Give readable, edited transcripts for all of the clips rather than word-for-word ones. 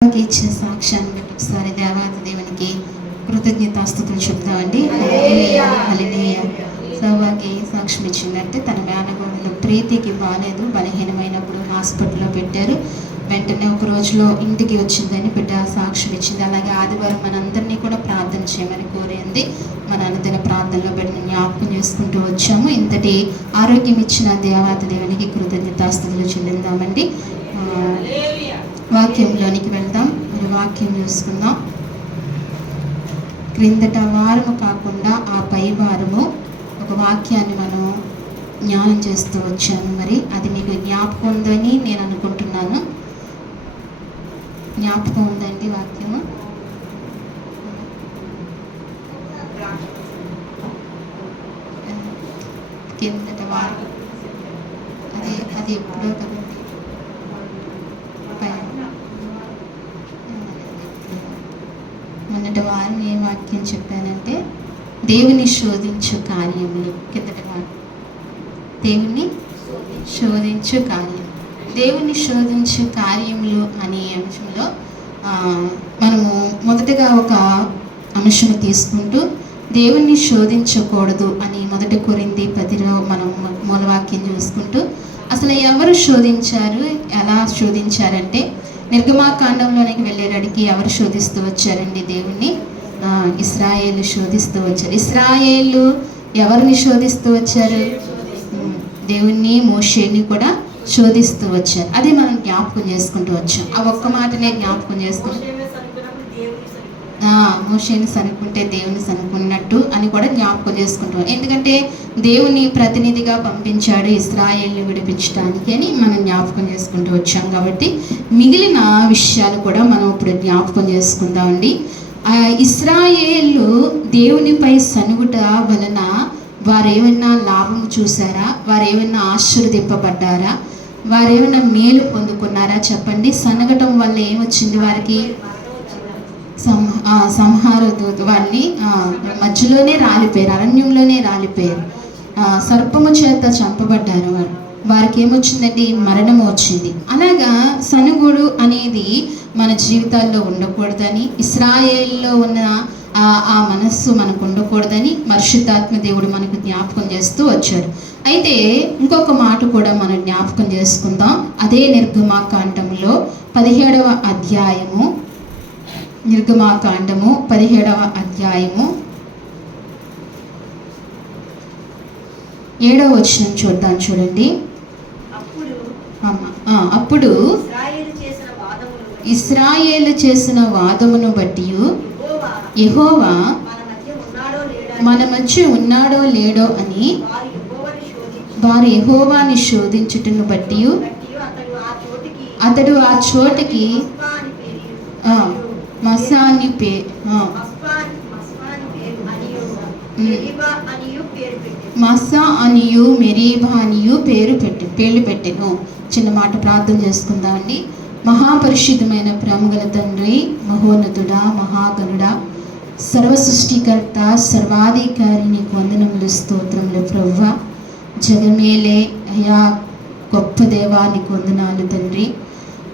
ఇచ్చిన సాక్ష్యాన్ని బట్టి ఒకసారి దేవాది దేవునికి కృతజ్ఞతాస్తుతులు చెప్తామండి. హల్లెలూయా హల్లెలూయా. సౌభాగ్య సాక్ష్యం ఇచ్చిందంటే తన మేనగోడలు ప్రీతికి బాగాలేదు, బలహీనమైనప్పుడు హాస్పిటల్లో పెట్టారు. వెంటనే ఒక రోజులో ఇంటికి వచ్చిందని బిడ్డ సాక్ష్యం ఇచ్చింది. అలాగే ఆదివారం మనందరినీ కూడా ప్రార్థన చేయమని కోరింది. మన అనుదిన ప్రార్థనలో బిడ్డను జ్ఞాపకం చేసుకుంటూ వచ్చాము. ఇంతటి ఆరోగ్యం ఇచ్చిన దేవాది దేవునికి కృతజ్ఞతాస్తుతులు చెల్లిద్దామండి. వాక్యంలోనికి వెళ్దాం. మరి వాక్యం చూసుకుందాం. క్రిందట వారము కాకుండా ఆ పై వారము ఒక వాక్యాన్ని మనం జ్ఞానం చేస్తూ వచ్చాను. మరి అది మీకు జ్ఞాపకం ఉందని నేను అనుకుంటున్నాను. జ్ఞాపకం ఉందండి వాక్యము? కిందట వారం అది ఎప్పుడో కదండి. మొన్నటి వారం ఏ వాక్యం చెప్పానంటే దేవుని శోధించు కార్యములు. కిందటి వారం దేవుని శోధించు కార్యం, దేవుని శోధించు కార్యములు అనే అంశంలో మనము మొదటగా ఒక అంశం తీసుకుంటూ దేవుణ్ణి శోధించకూడదు అని 1 కొరింథీ 10లో మనం మూలవాక్యం చూసుకుంటూ అసలు ఎవరు శోధించారు, ఎలా శోధించారంటే నిర్గమాకాండంలోనికి వెళ్ళేటడికి ఎవరు శోధిస్తూ వచ్చారండి దేవుణ్ణి? ఇశ్రాయేలు శోధిస్తూ వచ్చారు. ఇశ్రాయేలు ఎవరిని శోధిస్తూ వచ్చారు? దేవుణ్ణి, మోషేని కూడా శోధిస్తూ వచ్చారు. అది మనం జ్ఞాపకం చేసుకుంటూ వచ్చాం. ఆ ఒక్క మాటనే జ్ఞాపకం చేసుకుంటూ మోషేని సనుకుంటే దేవుని సనుకున్నట్టు అని కూడా జ్ఞాపకం చేసుకుంటాం. ఎందుకంటే దేవుని ప్రతినిధిగా పంపించాడు ఇశ్రాయేల్ని విడిపించడానికి అని మనం జ్ఞాపకం చేసుకుంటూ వచ్చాం. కాబట్టి మిగిలిన విషయాలు కూడా మనం ఇప్పుడు జ్ఞాపకం చేసుకుందామండి. ఇశ్రాయేలు దేవునిపై సనుగుట వలన వారేమైనా లాభం చూసారా? వారేమైనా ఆశీర్వదింపబడ్డారా? వారేమైనా మేలు పొందుకున్నారా? చెప్పండి. సనగటం వల్ల ఏమొచ్చింది వారికి? సంహార దూత వాళ్ళని మధ్యలోనే రాలిపోయారు, అరణ్యంలోనే రాలిపోయారు. సర్పము చేత చంపబడ్డారు. వారికి ఏమొచ్చిందండి? మరణం వచ్చింది. అలాగా సనుగుడు అనేది మన జీవితాల్లో ఉండకూడదని, ఇశ్రాయేల్లో ఉన్న ఆ మనస్సు మనకు ఉండకూడదని పరిశుద్ధాత్మ దేవుడు మనకు జ్ఞాపకం చేస్తూ వచ్చాడు. అయితే ఇంకొక మాట కూడా మనం జ్ఞాపకం చేసుకుందాం. అదే నిర్గమాకాండంలో 17వ అధ్యాయము, నిర్గమాకాండము 17వ అధ్యాయము 7వ వచనం చూద్దాం. చూడండి. అప్పుడు ఇశ్రాయేలు చేసిన వాదమును బట్టి యెహోవా మన మధ్య ఉన్నాడో లేడో అని వారు యెహోవాని శోధించుటను బట్టి అతడు ఆ చోటికి మస్సా అనియు మెరీబా అనియు పేర్లు పెట్టెను. చిన్న మాట ప్రార్థన చేసుకుందామండి. మహాపరిశుద్ధమైన ప్రేమగల తండ్రి, మహోన్నతుడా, మహాగణుడా, సర్వ సృష్టికర్త, సర్వాధికారి, నీకు వందనములు, స్తోత్రములు ప్రభువా. జగమేలే అయా గొప్ప దేవా, నీకు వందనాలు తండ్రి.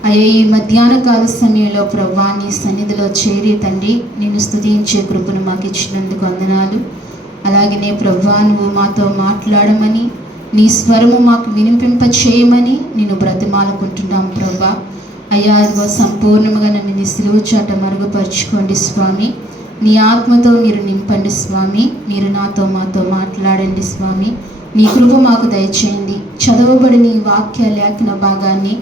అయ్యా, ఈ మధ్యాహ్న కాల సమయంలో ప్రభువా నీ సన్నిధిలో చేరి తండ్రి నిన్ను స్తుతించే కృపను మాకు ఇచ్చినందుకు వందనాలు. అలాగనే ప్రభువా నువ్వు మాతో మాట్లాడమని, నీ స్వరము మాకు వినిపింప చేయమని నిన్ను బ్రతిమాలుకుంటున్నాం ప్రభువా. అయ్యా, అదిగో సంపూర్ణంగా నన్ను నీ సిలువ చాట మరుగుపరుచుకోండి స్వామి. నీ ఆత్మతో మీరు నింపండి స్వామి. మీరు మాతో మాట్లాడండి స్వామి. నీ కృప మాకు దయచేయండి. చదవబడిన ఈ వాక్య లేఖన భాగాన్ని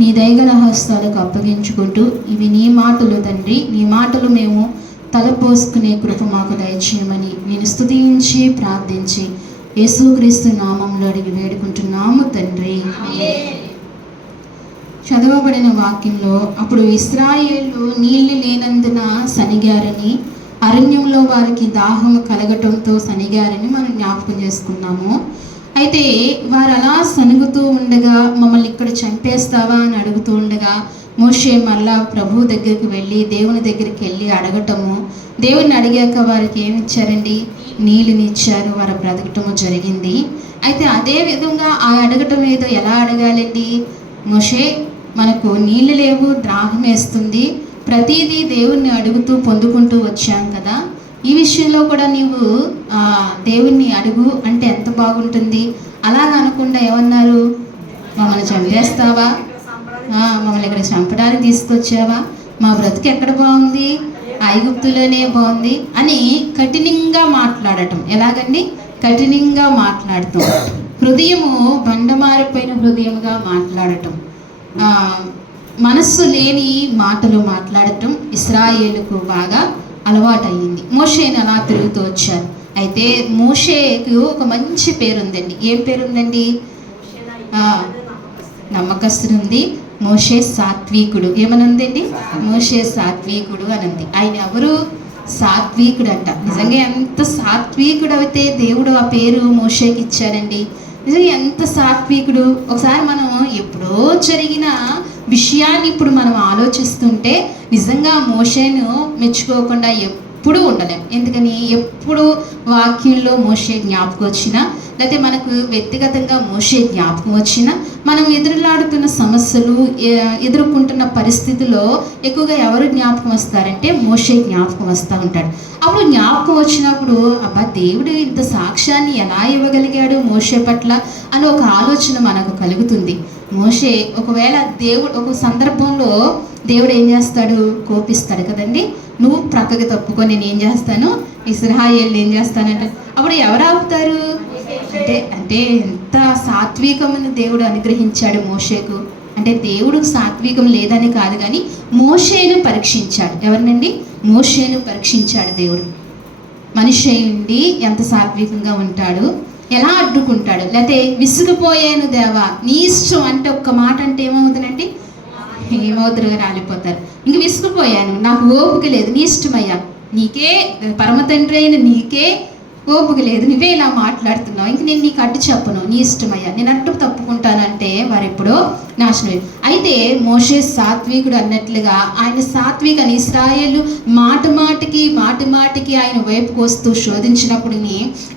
నీ దయగల హస్తాలకు అప్పగించుకుంటూ ఇవి నీ మాటలు తండ్రి, నీ మాటలు మేము తలపోసుకునే కృప మాకు దయచేయమని నేను స్తుతించి ప్రార్థించి యేసుక్రీస్తు నామంలో అడిగి వేడుకుంటున్నాము తండ్రి. చదవబడిన వాక్యంలో అప్పుడు ఇశ్రాయేలు నీళ్లు లేనందున సనిగారని, అరణ్యంలో వారికి దాహము కలగటంతో సనిగారని మనం జ్ఞాపకం చేసుకున్నాము. అయితే వారు అలా సనుగుతూ ఉండగా మమ్మల్ని ఇక్కడ చంపేస్తావా అని అడుగుతూ ఉండగా మోషే మళ్ళా ప్రభు దగ్గరికి వెళ్ళి దేవుని దగ్గరికి వెళ్ళి అడగటము, దేవుని అడిగాక వారికి ఏమిచ్చారండి? నీళ్ళని ఇచ్చారు. వారు బ్రతకటము జరిగింది. అయితే అదే విధంగా ఆ అడగటం ఏదో ఎలా అడగాలండి? మోషే మనకు నీళ్ళు లేవు, దాహం వేస్తుంది, ప్రతిదీ దేవుణ్ణి అడుగుతూ పొందుకుంటూ వచ్చాం కదా, ఈ విషయంలో కూడా నీవు దేవుణ్ణి అడుగు అంటే ఎంత బాగుంటుంది. అలాగ అనకుండా ఏమన్నారు, మమ్మల్ని చంపేస్తావా, మమ్మల్ని ఇక్కడ చంపడానికి తీసుకొచ్చావా, మా బ్రతుకు ఎక్కడ బాగుంది, ఐగుప్తులోనే బాగుంది అని కఠినంగా మాట్లాడటం. ఎలాగండి, కఠినంగా మాట్లాడటం, హృదయము బండమారిపోయిన హృదయముగా మాట్లాడటం, మనస్సు లేని మాటలు మాట్లాడటం ఇశ్రాయేలుకు బాగా అలవాటయ్యింది. మోషేని అలా తిరుగుతూ వచ్చారు. అయితే మోషేకు ఒక మంచి పేరుందండి. ఏం పేరుందండి? నమ్మకస్తుడుంది. మోషే సాత్వికుడు. ఏమనుందండి? మోషే సాత్వికుడు అనంది. ఆయన ఎవరు? సాత్వికుడు అంట. నిజంగా ఎంత సాత్వికుడు అయితే దేవుడు ఆ పేరు మోషేకి ఇచ్చాడండి. నిజంగా ఎంత సాత్వికుడు. ఒకసారి మనం ఎప్పుడో జరిగిన విషయాన్ని ఇప్పుడు మనం ఆలోచిస్తుంటే నిజంగా మోషేను మెచ్చుకోకుండా ఎప్పుడూ ఉండలేం. ఎందుకని, ఎప్పుడు వాక్యంలో మోషే జ్ఞాపకం వచ్చినా, లేకపోతే మనకు వ్యక్తిగతంగా మోషే జ్ఞాపకం వచ్చినా, మనం ఎదురులాడుతున్న సమస్యలు, ఎదుర్కొంటున్న పరిస్థితుల్లో ఎక్కువగా ఎవరు జ్ఞాపకం వస్తారంటే మోషే జ్ఞాపకం వస్తూ ఉంటాడు. అప్పుడు జ్ఞాపకం వచ్చినప్పుడు అబ్బా, దేవుడు ఇంత సాక్ష్యాన్ని ఎలా ఇవ్వగలిగాడు మోషే పట్ల అని ఒక ఆలోచన మనకు కలుగుతుంది. మోషే ఒకవేళ దేవుడు ఒక సందర్భంలో దేవుడు ఏం చేస్తాడు, కోపిస్తాడు కదండి. నువ్వు ప్రక్కకి తప్పుకొని నేను ఏం చేస్తాను, ఇశ్రాయేలు ఏం చేస్తానంటే అప్పుడు ఎవరు ఆపుతారు అంటే ఎంత సాత్వికమైన దేవుడు అనుగ్రహించాడు మోషేకు. అంటే దేవుడు సాత్వికం లేదని కాదు, కానీ మోషేను పరీక్షించాడు. ఎవరినండి? మోషేను పరీక్షించాడు దేవుడు. మనిషి ఉండి ఎంత సాత్వికంగా ఉంటాడు, ఎలా అడ్డుకుంటాడు. లేకపోతే విసిగిపోయాను దేవా నీ ఇష్టం అంటే ఒక్క మాట అంటే ఏమవుతుందంటే ఏమవుతారు, రాలిపోతారు. ఇంక విసిగిపోయాను, నాకు ఓపిక లేదు, నీ ఇష్టమయ్యా, నీకే పరమ తండ్రి అయిన నీకే ఓపిక లేదు, నువ్వే ఇలా మాట్లాడుతున్నావు, ఇంక నేను నీకు అడ్డు చెప్పను, నీ ఇష్టమయ్యా, నేను అడ్డు తప్పుకుంటానంటే వారెప్పుడో నాశనం. అయితే మోషే సాత్వికుడు అన్నట్లుగా ఆయన సాత్వికని ఇశ్రాయేలు మాటి మాటికి ఆయన వైపుకు వస్తూ శోధించినప్పుడు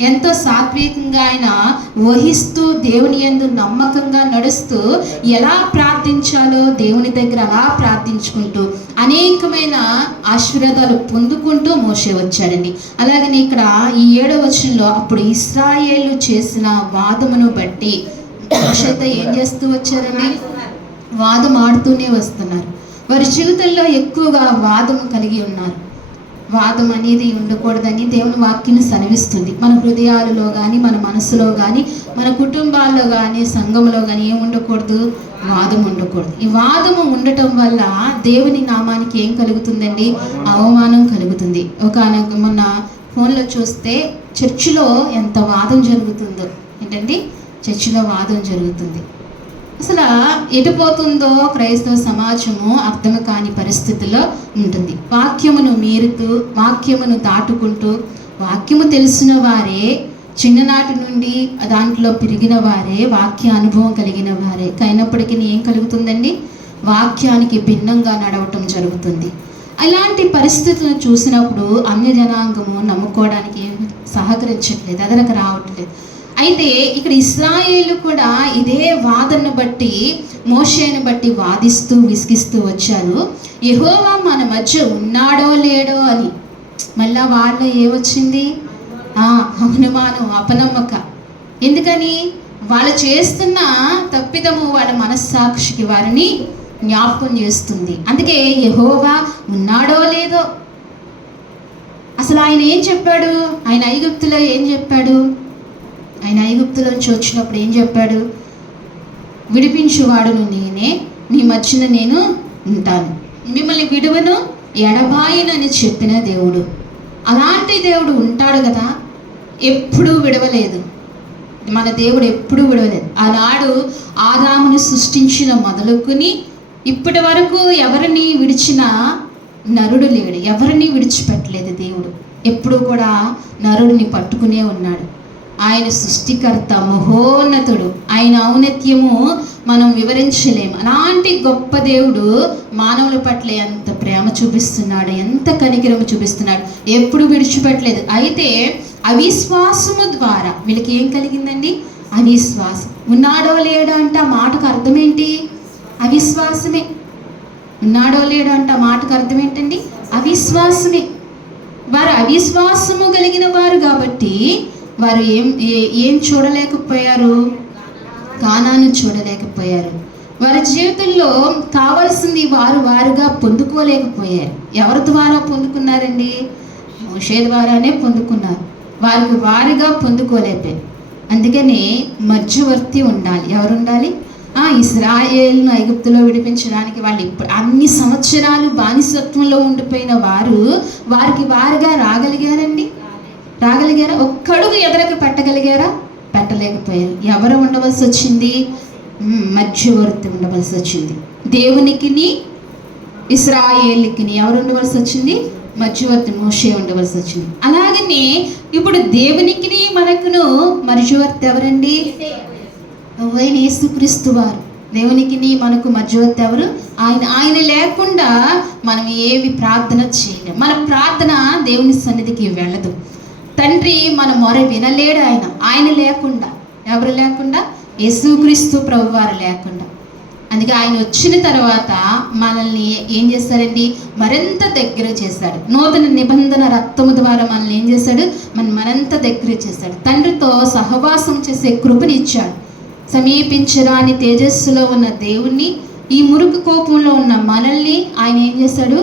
ఎంతో సాత్వికంగా ఆయన వహిస్తూ దేవుని యందు నమ్మకంగా నడుస్తూ ఎలా ప్రార్థించాలో దేవుని దగ్గర అలా ప్రార్థించుకుంటూ అనేకమైన ఆశీర్వాదాలు పొందుకుంటూ మోషే వచ్చాడండి. అలాగని ఇక్కడ ఈ 7వ వచనంలో అప్పుడు ఇశ్రాయేలు చేసిన వాదమును బట్టి మోషేతో ఏం చేస్తూ వచ్చారండి, వాదం ఆడుతూనే వస్తున్నారు. వారి జీవితంలో ఎక్కువగా వాదము కలిగి ఉన్నారు. వాదం అనేది ఉండకూడదని దేవుని వాక్యం సెలవిస్తుంది. మన హృదయాలలో కానీ, మన మనసులో కానీ, మన కుటుంబాల్లో కానీ, సంఘంలో కానీ ఏం ఉండకూడదు, వాదం ఉండకూడదు. ఈ వాదము ఉండటం వల్ల దేవుని నామానికి ఏం కలుగుతుందండి, అవమానం కలుగుతుంది. మొన్న ఫోన్లో చూస్తే చర్చిలో ఎంత వాదం జరుగుతుందో. ఏంటండి, చర్చిలో వాదం జరుగుతుంది. అసలు ఎటుపోతుందో క్రైస్తవ సమాజము అర్థం కాని పరిస్థితుల్లో ఉంటుంది. వాక్యమును మీరుతూ, వాక్యమును దాటుకుంటూ, వాక్యము తెలిసిన వారే, చిన్ననాటి నుండి దాంట్లో పెరిగిన వారే, వాక్య అనుభవం కలిగిన వారే అయినప్పటికీ ఏం కలుగుతుందండి, వాక్యానికి భిన్నంగా నడవటం జరుగుతుంది. అలాంటి పరిస్థితులను చూసినప్పుడు అన్య జనాంగము నమ్ముకోవడానికి సహకరించట్లేదు, అదనకు రావట్లేదు. అయితే ఇక్కడ ఇశ్రాయేలు కూడా ఇదే వాదనను బట్టి, మోషేను బట్టి వాదిస్తూ విసిగిస్తూ వచ్చారు. యెహోవా మన మధ్య ఉన్నాడో లేడో అని. మళ్ళా వాళ్ళు ఏమొచ్చింది, అనుమానం, అపనమ్మక. ఎందుకని, వాళ్ళు చేస్తున్న తప్పిదము వాళ్ళ మనస్సాక్షికి వారిని జ్ఞాపకం చేస్తుంది. అందుకే యెహోవా ఉన్నాడో లేదో. అసలు ఆయన ఏం చెప్పాడు, ఆయన ఐగుప్తులో ఏం చెప్పాడు, ఆయన ఐగుప్తులోంచి వచ్చినప్పుడు ఏం చెప్పాడు, విడిపించువాడును నేనే, నీ మధ్యన నేను ఉంటాను, మిమ్మల్ని విడువను ఎడబాయనని చెప్పిన దేవుడు. అలాంటి దేవుడు ఉంటాడు కదా, ఎప్పుడూ విడవలేదు. మన దేవుడు ఎప్పుడూ విడవలేదు. ఆనాడు ఆదాముని సృష్టించిన మొదలుకుని ఇప్పటి వరకు ఎవరిని విడిచిన నరుడు లేడు, ఎవరిని విడిచిపెట్టలేదు దేవుడు. ఎప్పుడు కూడా నరుడిని పట్టుకునే ఉన్నాడు. ఆయన సృష్టికర్త, మహోన్నతుడు. ఆయన ఔన్నత్యము మనం వివరించలేము. అలాంటి గొప్ప దేవుడు మానవుల పట్ల ఎంత ప్రేమ చూపిస్తున్నాడు, ఎంత కనికరము చూపిస్తున్నాడు, ఎప్పుడు విడిచిపెట్టలేదు. అయితే అవిశ్వాసము ద్వారా వీళ్ళకి ఏం కలిగిందండి, అవిశ్వాసం. ఉన్నాడో లేడో అంటే ఆ మాటకు అర్థం ఏంటి, అవిశ్వాసమే. ఉన్నాడో లేడో అంటే ఆ మాటకు అర్థం ఏంటండి? అవిశ్వాసమే. వారు అవిశ్వాసము కలిగిన వారు కాబట్టి వారు ఏం చూడలేకపోయారు? కానాను చూడలేకపోయారు. వారి జీవితంలో కావాల్సింది వారుగా పొందుకోలేకపోయారు. ఎవరి ద్వారా పొందుకున్నారండి? మోషే ద్వారానే పొందుకున్నారు. వారుగా పొందుకోలేకపోయారు. అందుకనే మధ్యవర్తి ఉండాలి. ఎవరు ఉండాలి? ఇశ్రాయేలును ఐగుప్తులో విడిపించడానికి వాళ్ళు ఇప్పుడు అన్ని సంవత్సరాలు బానిసత్వంలో ఉండిపోయిన వారికి వారుగా రాగలిగారండి? రాగలిగారా? ఒక్కడుగు ఎదరకు పెట్టగలిగారా? పెట్టలేకపోయారు. ఎవరు ఉండవలసి వచ్చింది? మధ్యవర్తి ఉండవలసి వచ్చింది. దేవునికిని ఇశ్రాయేలుకిని ఎవరు ఉండవలసి వచ్చింది? మధ్యవర్తి మోషే ఉండవలసి వచ్చింది. అలాగనే ఇప్పుడు దేవునికిని మనకును మధ్యవర్తి ఎవరండి? యేసుక్రీస్తు వారు. దేవునికిని మనకు మధ్యవర్తి ఎవరు? ఆయన లేకుండా మనం ఏవి ప్రార్థన చేయలేం. మన ప్రార్థన దేవుని సన్నిధికి వెళ్ళదు. తండ్రి మన మొర వినలేడు. ఆయన లేకుండా. ఎవరు లేకుండా? యేసుక్రీస్తు ప్రభువారు లేకుండా. అందుకే ఆయన వచ్చిన తర్వాత మనల్ని ఏం చేస్తారండి? మరింత దగ్గర చేశాడు. నూతన నిబంధన రక్తము ద్వారా మనల్ని ఏం చేశాడు? మరింత దగ్గర చేశాడు. తండ్రితో సహవాసం చేసే కృపని ఇచ్చాడు. సమీపించరాని తేజస్సులో ఉన్న దేవుణ్ణి, ఈ మురుకు కోపంలో ఉన్న మనల్ని ఆయన ఏం చేశాడు?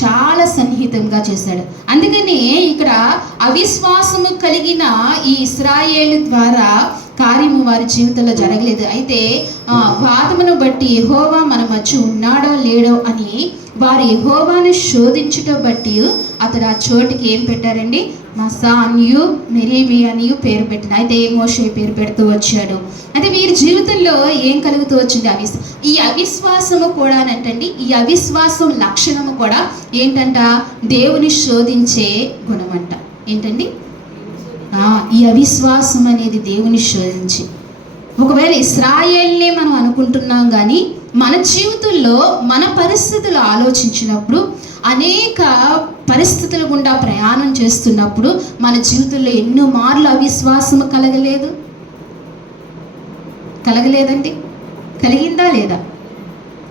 చాలా సన్నిహితంగా చేశాడు. అందుకని ఇక్కడ అవిశ్వాసము కలిగిన ఈ ఇశ్రాయేలు ద్వారా కార్యము వారి జీవితంలో జరగలేదు. అయితే వాదమును బట్టి యెహోవా మన మధ్య ఉన్నాడో లేడో అని వారు యెహోవాను శోధించుట బట్టి అతడు ఆ చోటికి ఏం పెట్టారండి? మసా అనియు మెరీమి అనియు పేరు పెట్టిన. అయితే మోషే పేరు పెడుతూ వచ్చాడు. అయితే వీరి జీవితంలో ఏం కలుగుతూ వచ్చింది? ఈ అవిశ్వాసము కూడా అంటండి, ఈ అవిశ్వాసం లక్షణము కూడా ఏంటంట? దేవుని శోధించే గుణమంట. ఏంటండి? ఈ అవిశ్వాసం అనేది దేవుని శోధించి. ఒకవేళ ఇశ్రాయేల్నే మనం అనుకుంటున్నాం, కానీ మన జీవితంలో మన పరిస్థితులు ఆలోచించినప్పుడు, అనేక పరిస్థితుల గుండా ప్రయాణం చేస్తున్నప్పుడు మన జీవితంలో ఎన్నో మార్లు అవిశ్వాసము కలగలేదండి? కలిగిందా లేదా?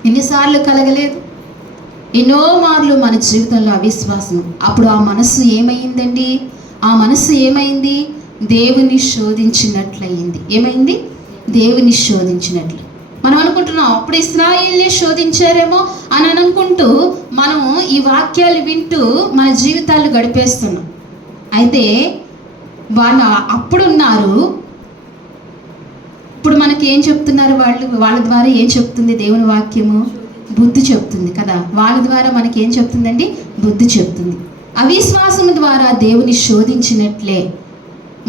ఎన్నిసార్లు కలగలేదు? ఎన్నో మార్లు మన జీవితంలో అవిశ్వాసం. అప్పుడు ఆ మనస్సు ఏమైందండి? ఆ మనస్సు ఏమైంది? దేవుని శోధించినట్లయింది. ఏమైంది? దేవుని శోధించినట్లు. మనం అనుకుంటున్నాం అప్పుడు ఇశ్రాయేల్నే శోధించారేమో అని అనుకుంటూ మనం ఈ వాక్యాలు వింటూ మన జీవితాలు గడిపేస్తున్నాం. అయితే వాళ్ళు అప్పుడున్నారు, ఇప్పుడు మనకి ఏం చెప్తున్నారు? వాళ్ళ ద్వారా ఏం చెప్తుంది దేవుని వాక్యము? బుద్ధి చెప్తుంది కదా. వాళ్ళ ద్వారా మనకి ఏం చెప్తుందండి? బుద్ధి చెప్తుంది. అవిశ్వాసం ద్వారా దేవుని శోధించినట్లే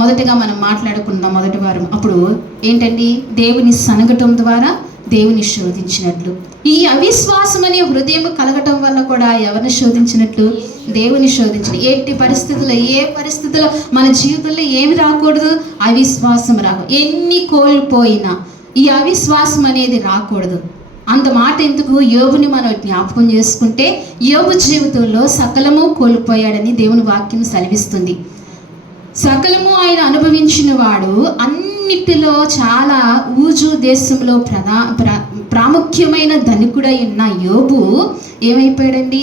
మొదటగా మనం మాట్లాడుకుందాం. మొదటి వారం అప్పుడు ఏంటండి? దేవుని సనగటం ద్వారా దేవుని శోధించినట్లు. ఈ అవిశ్వాసం అనే హృదయం కలగటం వల్ల కూడా ఎవరిని శోధించినట్లు? దేవుని శోధించిన. ఏ పరిస్థితుల్లో మన జీవితంలో ఏమి రాకూడదు? అవిశ్వాసం రాకూడదు. ఎన్ని కోల్పోయినా ఈ అవిశ్వాసం అనేది రాకూడదు. అంత మాట ఎందుకు? యోబుని మనం జ్ఞాపకం చేసుకుంటే యోబు జీవితంలో సకలము కోల్పోయాడని దేవుని వాక్యం సెలవిస్తుంది. సకలము ఆయన అనుభవించిన వాడు. అన్నిటిలో చాలా ఊజు దేశంలో ప్రాముఖ్యమైన ధనికుడై ఉన్న యోబు ఏమైపోయాడండి?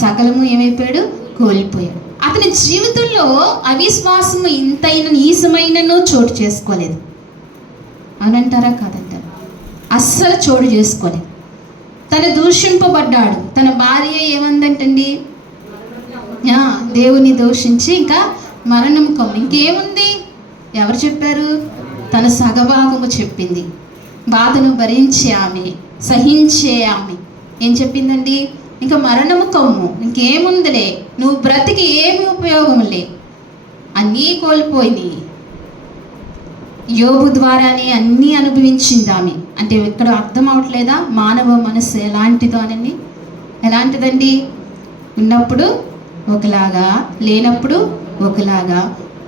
సకలము ఏమైపోయాడు? కోల్పోయాడు. అతని జీవితంలో అవిశ్వాసము ఇంతైన నీసమైనను చోటు చేసుకోలేదు. అవునంటారా? కాదంటారా? అస్సలు చోటు చేసుకోలేదు. తను దూషింపబడ్డాడు. తన భార్య ఏమందంటండి? దేవుని దూషించి ఇంకా మరణం కమ్ము. ఇంకేముంది? ఎవరు చెప్పారు? తన సగభాగము చెప్పింది. బాధను భరించే ఆమె, సహించే ఆమె ఏం చెప్పిందండి? ఇంకా మరణము కమ్ము, ఇంకేముందిలే, నువ్వు బ్రతికి ఏమి ఉపయోగం లే, అన్నీ కోల్పోయినాయి. యోబు ద్వారానే అన్నీ అనుభవించింది ఆమె. అంటే ఇక్కడ అర్థం అవట్లేదా? మానవ మనసు ఎలాంటిదో అని. ఎలాంటిదండి? ఉన్నప్పుడు ఒకలాగా, లేనప్పుడు ఒకలాగా,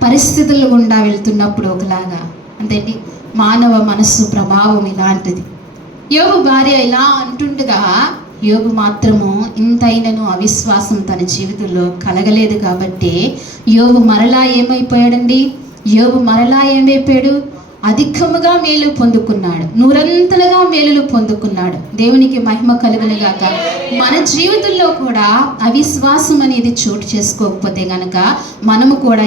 పరిస్థితుల గుండా వెళ్తున్నప్పుడు ఒకలాగా. అంతేంటి? మానవ మనస్సు ప్రభావం ఇలాంటిది. యోబు భార్య ఇలా అంటుండగా యోబు మాత్రము ఇంతైనను అవిశ్వాసం తన జీవితంలో కలగలేదు. కాబట్టి యోబు మరలా ఏమైపోయాడండి? యోబు మరలా ఏమైపోయాడు? అధికముగా మేలు పొందుకున్నాడు, నూరంతలుగా మేలులు పొందుకున్నాడు. దేవునికి మహిమ కలుగును గాక. మన జీవితంలో కూడా అవిశ్వాసం అనేది చోటు చేసుకోకపోతే గనక మనము కూడా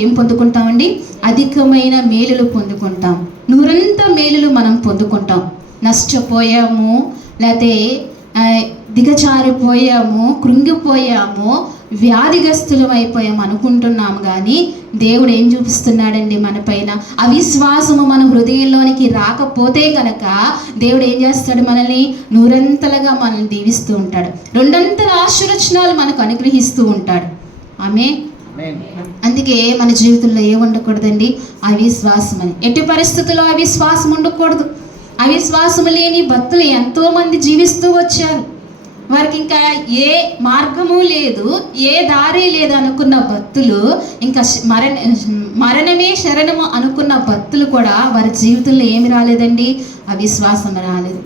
ఏం పొందుకుంటామండి? అధికమైన మేలులు పొందుకుంటాం, నూరంత మేలులు మనం పొందుకుంటాం. నష్టపోయాము, లేకపోతే దిగజారిపోయాము, కృంగిపోయాము, వ్యాధిగ్రస్తులం అయిపోయాము అనుకుంటున్నాము. కానీ దేవుడు ఏం చూపిస్తున్నాడండి మన పైన? అవిశ్వాసము మన హృదయంలోనికి రాకపోతే కనుక దేవుడు ఏం చేస్తాడు? మనల్ని నూరంతలుగా మనల్ని దీవిస్తూ ఉంటాడు, రెండంతల ఆశీర్వచనాలు మనకు అనుగ్రహిస్తూ ఉంటాడు. ఆమేన్. అందుకే మన జీవితంలో ఏం ఉండకూడదండి? అవిశ్వాసం అని. ఎట్టి పరిస్థితుల్లో అవిశ్వాసం ఉండకూడదు. అవిశ్వాసం లేని భక్తులు ఎంతోమంది జీవిస్తూ వచ్చారు. వారికి ఇంకా ఏ మార్గము లేదు, ఏ దారి లేదు అనుకున్న భక్తులు, ఇంకా మరణమే శరణము అనుకున్న భక్తులు కూడా వారి జీవితంలో ఏమి రాలేదండి? అవిశ్వాసం రాలేదు.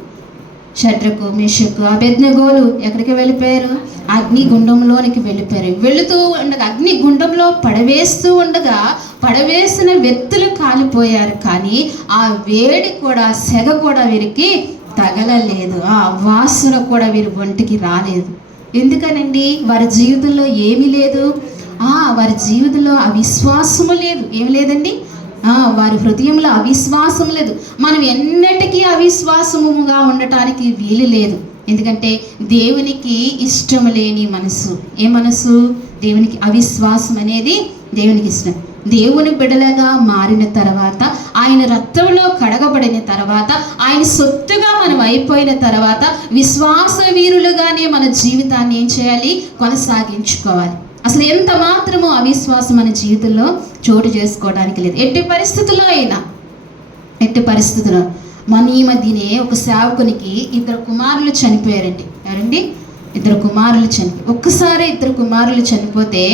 షడ్రకు, మేషకు, అబేద్నెగోలు ఎక్కడికి వెళ్ళిపోయారు? అగ్నిగుండంలోనికి వెళ్ళిపోయారు. వెళుతూ ఉండగా అగ్నిగుండంలో పడవేస్తూ ఉండగా పడవేసిన వ్యక్తులు కాలిపోయారు. కానీ ఆ వేడి కూడా, సెగ కూడా వీరికి తగలలేదు, ఆ వాసన కూడా వీరి ఒంటికి రాలేదు. ఎందుకనండి? వారి జీవితంలో ఏమీ లేదు. వారి జీవితంలో అవిశ్వాసము లేదు. ఏమి లేదండి? వారి హృదయంలో అవిశ్వాసం లేదు. మనం ఎన్నటికీ అవిశ్వాసముగా ఉండటానికి వీలు లేదు. ఎందుకంటే దేవునికి ఇష్టం లేని మనసు. ఏ మనసు? దేవునికి అవిశ్వాసం అనేది దేవునికి ఇష్టం. దేవుని బిడ్డలుగా మారిన తర్వాత, ఆయన రక్తంలో కడగబడిన తర్వాత, ఆయన సొత్తుగా మనం అయిపోయిన తర్వాత విశ్వాస వీరులుగానే మన జీవితాన్ని ఏం చేయాలి? కొనసాగించుకోవాలి. అసలు ఎంత మాత్రము అవిశ్వాసం మన జీవితంలో చోటు చేసుకోవడానికి లేదు. ఎట్టి పరిస్థితుల్లో మన ఈ మధ్యనే ఒక సేవకునికి 2 కుమారులు చనిపోయారండి. ఎవరండి? 2 కుమారులు చనిపోయి, ఒక్కసారి 2 కుమారులు చనిపోతే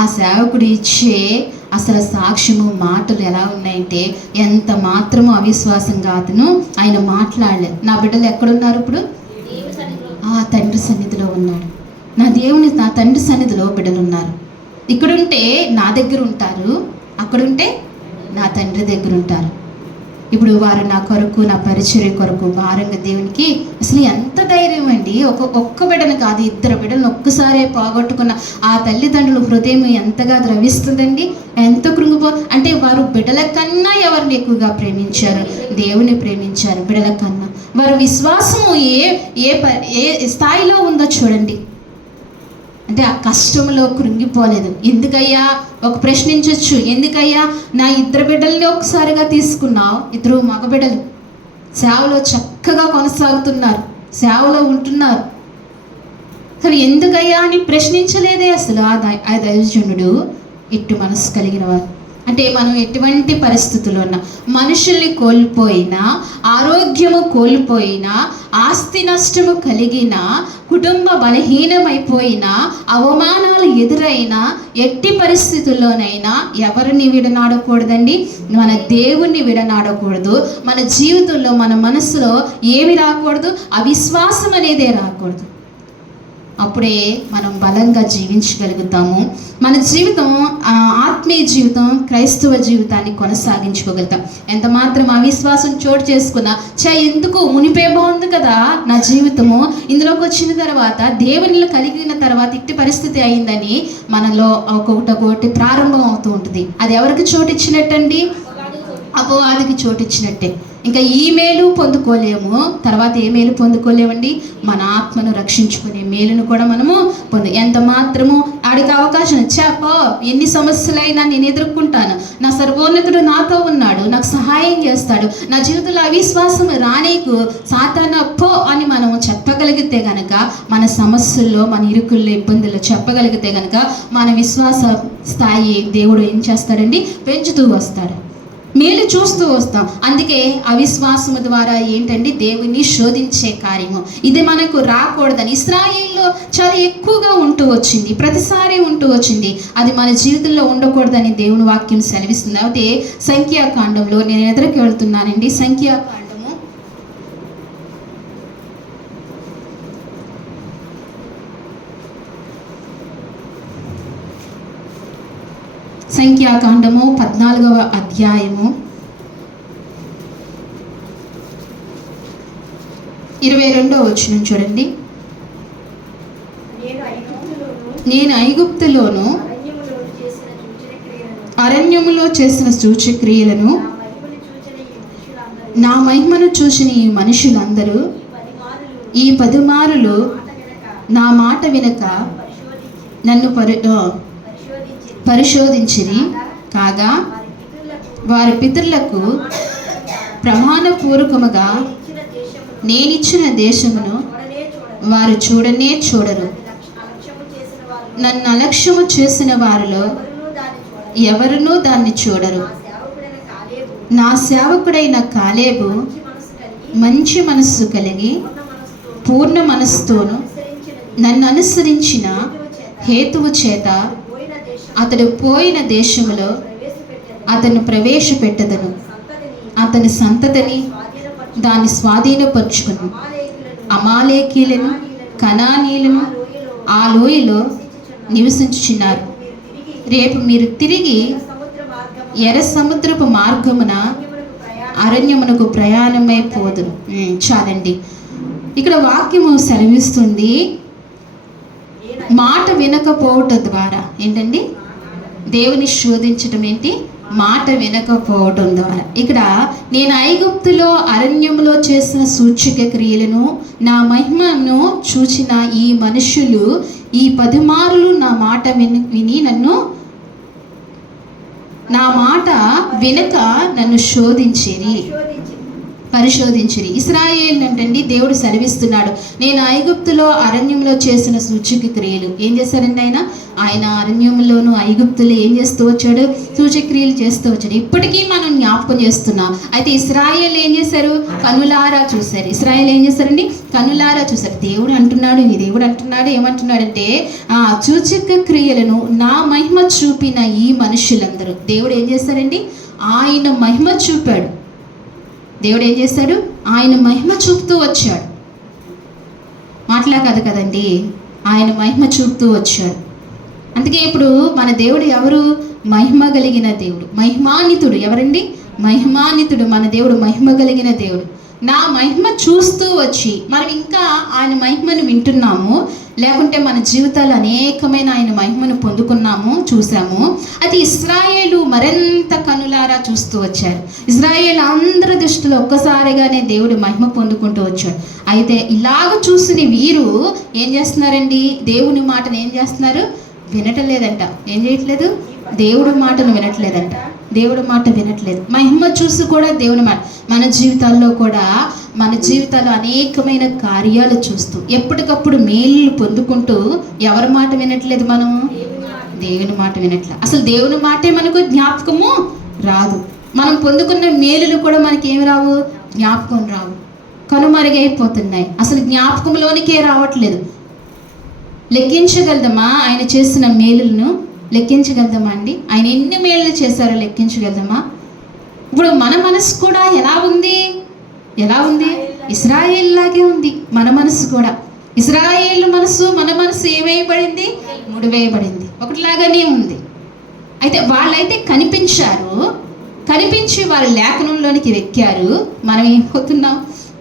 ఆ సేవకుడు ఇచ్చే అసలు సాక్ష్యము, మాటలు ఎలా ఉన్నాయంటే ఎంత మాత్రము అవిశ్వాసంగా అతను ఆయన మాట్లాడలేదు. నా బిడ్డలు ఎక్కడున్నారు ఇప్పుడు? తండ్రి సన్నిధిలో ఉన్నాడు. నా తండ్రి సన్నిధిలో బిడ్డలు ఉన్నారు. ఇక్కడుంటే నా దగ్గర ఉంటారు, అక్కడుంటే నా తండ్రి దగ్గర ఉంటారు. ఇప్పుడు వారు నా కొరకు, నా పరిచర్య కొరకు భారంగా దేవునికి అసలు ఎంత ధైర్యం అండి! ఒక్క బిడ్డను కాదు, 2 బిడ్డలను ఒక్కసారే పోగొట్టుకున్న ఆ తల్లిదండ్రుల హృదయం ఎంతగా ద్రవిస్తుందండి, ఎంత అంటే వారు బిడ్డల కన్నా ఎవరిని ఎక్కువగా ప్రేమించారు? దేవుని ప్రేమించారు బిడ్డల కన్నా. వారి విశ్వాసము ఏ స్థాయిలో ఉందో చూడండి. అంటే ఆ కష్టంలో కృంగిపోలేదు. ఎందుకయ్యా? ఒక ప్రశ్నించవచ్చు, ఎందుకయ్యా నా 2 బిడ్డల్ని ఒకసారిగా తీసుకున్నావు? 2 మగబిడ్డలు సేవలో చక్కగా కొనసాగుతున్నారు, సేవలో ఉంటున్నారు, కానీ ఎందుకయ్యా అని ప్రశ్నించలేదే అసలు ఆ దైవజనుడు. ఇట్టు మనసు కలిగిన వారు. అంటే మనం ఎటువంటి పరిస్థితుల్లో ఉన్నా, మనుషుల్ని కోల్పోయినా, ఆరోగ్యము కోల్పోయినా, ఆస్తి నష్టము కలిగినా, కుటుంబ బలహీనమైపోయినా, అవమానాలు ఎదురైనా, ఎట్టి పరిస్థితుల్లోనైనా ఎవరిని విడనాడకూడదండి? మన దేవుణ్ణి విడనాడకూడదు. మన జీవితంలో, మన మనసులో ఏమి రాకూడదు? అవిశ్వాసం అనేదే రాకూడదు. అప్పుడే మనం బలంగా జీవించగలుగుతాము. మన జీవితం, ఆత్మీయ జీవితం, క్రైస్తవ జీవితాన్ని కొనసాగించుకోగలుగుతాం. ఎంత మాత్రం అవిశ్వాసం చోటు చేసుకున్నా, ఎందుకు మునిపే బాగుంది కదా నా జీవితము, ఇందులోకి వచ్చిన తర్వాత, దేవునిలో కలిగిన తర్వాత ఇట్టి పరిస్థితి అయిందని మనలో ఒక్కొక్కటి ప్రారంభం అవుతూ ఉంటుంది. అది ఎవరికి చోటు ఇచ్చినట్టండి? అపవాదికి చోటు ఇచ్చినట్టే. ఇంకా ఈ మేలు పొందుకోలేము, తర్వాత ఏ మేలు పొందుకోలేమండి? మన ఆత్మను రక్షించుకునే మేలును కూడా మనము ఎంత మాత్రము ఆడికి అవకాశం ఎన్ని సమస్యలైనా నేను ఎదుర్కొంటాను, నా సర్వోన్నతుడు నాతో ఉన్నాడు, నాకు సహాయం చేస్తాడు, నా జీవితంలో అవిశ్వాసం రానీకు సాతానా పో అని మనము చెప్పగలిగితే గనక, మన సమస్యల్లో, మన ఇరుకుల్లో, ఇబ్బందుల్లో చెప్పగలిగితే గనక మన విశ్వాస స్థాయి దేవుడు ఏం చేస్తాడండి? పెంచుతూ వస్తాడు, మేలు చూస్తూ వస్తాం. అందుకే అవిశ్వాసము ద్వారా ఏంటండి? దేవుని శోధించే కార్యము. ఇది మనకు రాకూడదని ఇశ్రాయేలులో చాలా ఎక్కువగా ఉంటూ వచ్చింది, ప్రతిసారి ఉంటూ వచ్చింది. అది మన జీవితంలో ఉండకూడదని దేవుని వాక్యం సెలవిస్తుంది. అయితే సంఖ్యాకాండంలో నేను ఎదురుకి వెళ్తున్నానండి. సంఖ్యాకాండము 14వ అధ్యాయము 22వ వచనం చూడండి. నేను ఐగుప్తులోను అరణ్యములో చేసిన సూచక్రియలను నా మహిమను చూసిన ఈ మనుషులందరూ ఈ 10 మారులు నా మాట వినక నన్ను పరిశోధించిరి. కాగా వారి పితరులకు ప్రమాణపూర్వకముగా నేనిచ్చిన దేశమును వారు చూడనే చూడరు. నన్ను అలక్ష్యము చేసిన వారిలో ఎవరునూ దాన్ని చూడరు. నా సేవకుడైన కాలేబు మంచి మనస్సు కలిగి పూర్ణ మనస్సుతోను నన్ను అనుసరించిన హేతువు చేత అతడు పోయిన దేశములో అతను ప్రవేశపెట్టదను. అతని సంతతిని దాన్ని స్వాధీనపరుచుకును. అమాలేకీలను కనానీలను ఆ లోయలో నివసించుచున్నారు. రేపు మీరు తిరిగి ఎర్ర సముద్రపు మార్గమున అరణ్యమునకు ప్రయాణమైపోదురు. చాలండి. ఇక్కడ వాక్యము సెలవిస్తుంది, మాట వినకపోవటం ద్వారా ఏంటండి? దేవుని శోధించటం ఏంటి? మాట వినకపోవటం ద్వారా. ఇక్కడ నేను ఐగుప్తులో అరణ్యములో చేసిన సూచక క్రియలను నా మహిమను చూచిన ఈ మనుషులు ఈ 10 మారులు నా మాట విని నా మాట వినక నన్ను పరిశోధించిరి. ఇశ్రాయేలు అంటండి దేవుడు సెలవిస్తున్నాడు, నేను ఐగుప్తులో అరణ్యంలో చేసిన సూచక క్రియలు. ఏం చేశారండి ఆయన అరణ్యంలోను ఐగుప్తులో ఏం చేస్తూ వచ్చాడు? సూచక క్రియలు చేస్తూ వచ్చాడు. ఇప్పటికీ మనం జ్ఞాపకం చేస్తున్నాం. అయితే ఇశ్రాయేలు ఏం చేశారు? కనులారా చూశారు. ఇశ్రాయేలు ఏం చేశారండి? కనులారా చూశారు. దేవుడు అంటున్నాడు, ఈ దేవుడు అంటున్నాడు, ఏమంటున్నాడంటే ఆ సూచక క్రియలను నా మహిమ చూపిన ఈ మనుషులందరూ, దేవుడు ఏం చేశారండి? ఆయన మహిమ చూపాడు. దేవుడు ఏం చేశాడు? ఆయన మహిమ చూపుతూ వచ్చాడు. మాటలా కాదు కదండి, ఆయన మహిమ చూపుతూ వచ్చాడు. అందుకే ఇప్పుడు మన దేవుడు ఎవరు? మహిమ కలిగిన దేవుడు, మహిమాన్వితుడు. ఎవరండి? మహిమాన్వితుడు. మన దేవుడు మహిమ కలిగిన దేవుడు. నా మహిమ చూస్తూ వచ్చి మనం ఇంకా ఆయన మహిమను వింటున్నాము, లేకుంటే మన జీవితాలు అనేకమైన ఆయన మహిమను పొందుకున్నాము, చూసాము. అది ఇశ్రాయేలు మరింత కనులారా చూస్తూ వచ్చారు. ఇశ్రాయేలు అందరి దృష్టిలో ఒక్కసారిగానే దేవుడు మహిమ పొందుకుంటూ వచ్చాడు. అయితే ఇలాగ చూసిన వీరు ఏం చేస్తున్నారండి? దేవుని మాటను ఏం చేస్తున్నారు? వినటలేదంట. ఏం చేయట్లేదు? దేవుడి మాటను వినట్లేదంట. దేవుడి మాట వినట్లేదు. మహిమ చూసి కూడా దేవుని మాట. మన జీవితాల్లో కూడా మన జీవితాల్లో అనేకమైన కార్యాలు చూస్తూ ఎప్పటికప్పుడు మేలు పొందుకుంటూ ఎవరి మాట వినట్లేదు? మనం దేవుని మాట వినట్లేదు. అసలు దేవుని మాటే మనకు జ్ఞాపకము రాదు. మనం పొందుకున్న మేలులు కూడా మనకి ఏమి రావు? జ్ఞాపకం రావు. కనుమరుగైపోతున్నాయి. అసలు జ్ఞాపకంలోనికే రావట్లేదు. లెక్కించగలదమా ఆయన చేసిన మేలులను? లెక్కించగలదమా అండి? ఆయన ఎన్ని మేళ్ళు చేశారో లెక్కించగలదమా? ఇప్పుడు మన మనసు కూడా ఎలా ఉంది? ఇశ్రాయేలు లాగే ఉంది మన మనసు కూడా. ఇశ్రాయేలు మనసు మన మనసు ఏమైపడింది? ముడివేయబడింది. ఒకటిలాగానే ఉంది. అయితే వాళ్ళైతే కనిపించి వారి లేఖనంలోనికి వెక్కారు. మనం ఏమవుతున్నాం?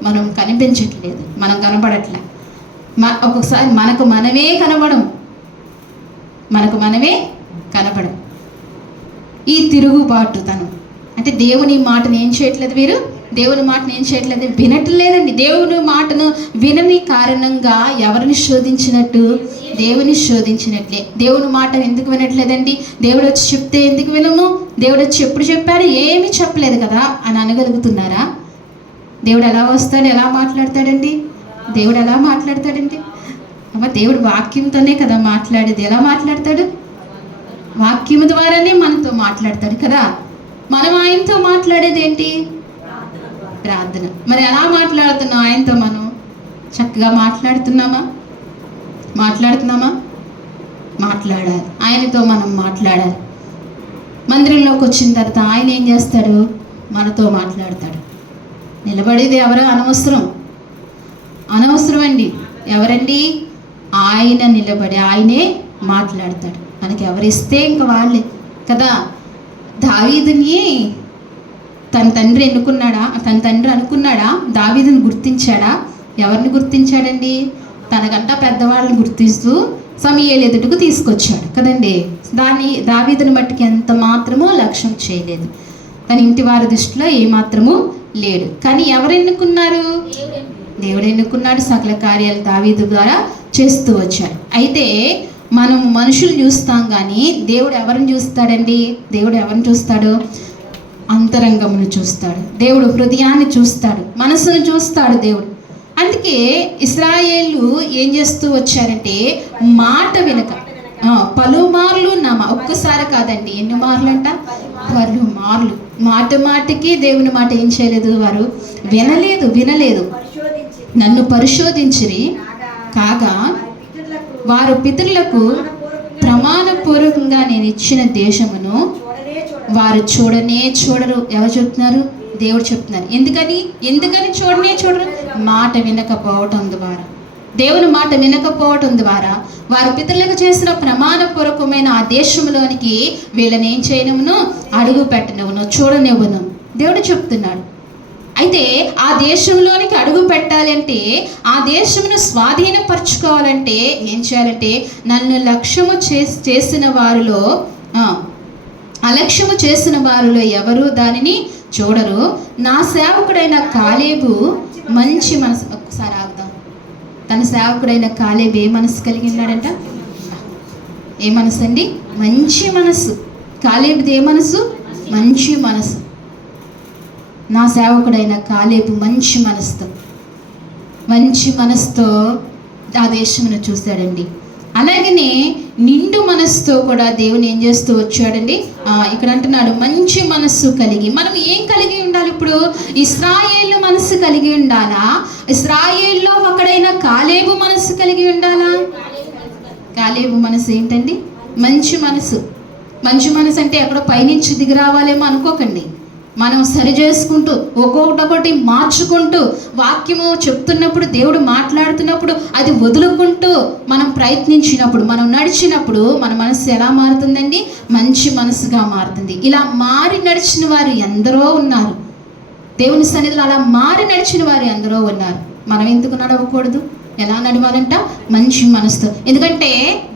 మనం కనిపించట్లేదు, మనం కనబడట్లే. ఒక్కొక్కసారి మనకు మనమే కనబడం. ఈ తిరుగుబాటుతనం అంటే దేవుని మాటను ఏం చేయట్లేదు వీరు? దేవుని మాటను ఏం చేయట్లేదు? వినట్లేదండి. దేవుని మాటను వినని కారణంగా ఎవరిని శోధించినట్టు? దేవుని శోధించినట్లే. దేవుని మాట ఎందుకు వినట్లేదండి? దేవుడు వచ్చి చెప్తే ఎందుకు వినము? దేవుడు వచ్చి ఎప్పుడు చెప్పాడు? ఏమీ చెప్పలేదు కదా అని అనగలుగుతున్నారా? దేవుడు ఎలా వస్తాడు? ఎలా మాట్లాడతాడండి? దేవుడు ఎలా మాట్లాడతాడండి? అమ్మ, దేవుడు వాక్యంతోనే కదా మాట్లాడేది. ఎలా మాట్లాడతాడు? వాక్యం ద్వారానే మనతో మాట్లాడతాడు కదా. మనం ఆయనతో మాట్లాడేది ఏంటి? ప్రార్థన. మరి ఎలా మాట్లాడుతున్నాం ఆయనతో? మనం చక్కగా మాట్లాడుతున్నామా? మాట్లాడాలి. ఆయనతో మనం మాట్లాడాలి. మందిరంలోకి వచ్చిన తర్వాత ఆయన ఏం చేస్తాడు? మనతో మాట్లాడతాడు. నిలబడేది ఎవరో అనవసరం అండి. ఎవరండి? ఆయన నిలబడి ఆయనే మాట్లాడతాడు. మనకి ఎవరిస్తే ఇంకా వాళ్ళే కదా. దావీదుని తన తండ్రి అనుకున్నాడా? దావీదుని గుర్తించాడా? ఎవరిని గుర్తించాడండి? తనకంటా పెద్దవాళ్ళని గుర్తిస్తూ సమూయేలు ఎదుటకు తీసుకొచ్చాడు కదండి. దావీదుని మట్టుకి ఎంత మాత్రమూ లక్ష్యం చేయలేదు. తన ఇంటి వారి దృష్టిలో ఏమాత్రము లేడు. కానీ ఎవరు ఎన్నుకున్నారు? దేవుడు ఎన్నుకున్నాడు. సకల కార్యాలు దావీదు ద్వారా చేస్తూ వచ్చాడు. అయితే మనం మనుషులు చూస్తాం కానీ దేవుడు ఎవరిని చూస్తాడండి? దేవుడు ఎవరిని చూస్తాడు? అంతరంగమును చూస్తాడు. దేవుడు హృదయాన్ని చూస్తాడు, మనసును చూస్తాడు దేవుడు. అందుకే ఇశ్రాయేలు ఏం చేస్తూ వచ్చారంటే మాట వినక పలుమార్లు ఒక్కసారి కాదండి, ఎన్ని మార్లు అంట? పలుమార్లు మాటికి దేవుని మాట ఏం చేయలేదు, వారు వినలేదు. నన్ను పరిశోధించిరి కాగా వారు పితరులకు ప్రమాణపూర్వకంగా నేను ఇచ్చిన దేశమును వారు చూడరు. ఎవరు చెప్తున్నారు? దేవుడు చెప్తున్నారు. ఎందుకని చూడరు? మాట వినకపోవటం ద్వారా, దేవుని మాట వినకపోవటం ద్వారా వారి పితరులకు చేసిన ప్రమాణపూర్వకమైన ఆ దేశంలోనికి వీళ్ళని ఏం చేయనివ్వను, అడుగు పెట్టనివ్వను, చూడనివ్వను దేవుడు చెప్తున్నాడు. అయితే ఆ దేశంలోనికి అడుగు పెట్టాలంటే, ఆ దేశమును స్వాధీనపరచుకోవాలంటే ఏం చేయాలంటే, నన్ను అలక్ష్యము చేసిన వారిలో ఎవరు దానిని చూడరు. నా సేవకుడైన కాలేబు మంచి మనసు. ఒక్కసారి ఆగుదాం. తన సేవకుడైన కాలేబు ఏ మనసు కలిగి ఉన్నాడంట? ఏ మనసు అండి? మంచి మనసు. కాలేబుది ఏ మనసు? మంచి మనసు. నా సేవకుడైన కాలేబు మంచి మనసుతో ఆ దేశమును చూశాడండి. అలాగనే నిండు మనసుతో కూడా దేవుని ఏం చేస్తూ వచ్చాడండి? ఇక్కడ అంటున్నాడు మంచి మనస్సు కలిగి. మనం ఏం కలిగి ఉండాలి? ఇప్పుడు ఇశ్రాయేలు మనస్సు కలిగి ఉండాలా? ఇశ్రాయేల్లో ఒకడైన కాలేబు మనస్సు కలిగి ఉండాలా? కాలేబు మనసు ఏంటండి? మంచి మనసు. మంచి మనసు అంటే ఎక్కడో పైనుంచి దిగి రావాలేమో అనుకోకండి. మనం సరి చేసుకుంటూ ఒక్కొక్కటి మార్చుకుంటూ, వాక్యము చెప్తున్నప్పుడు, దేవుడు మాట్లాడుతున్నప్పుడు అది వదులుకుంటూ మనం ప్రయత్నించినప్పుడు, మనం నడిచినప్పుడు మన మనసు ఎలా మారుతుందండి? మంచి మనసుగా మారుతుంది. ఇలా మారి నడిచిన వారు ఎందరో ఉన్నారు దేవుని సన్నిధిలో. అలా మారి నడిచిన వారు ఎందరో ఉన్నారు. మనం ఎందుకు నడవకూడదు? ఎలా నడవాలంట? మంచి మనసుతో. ఎందుకంటే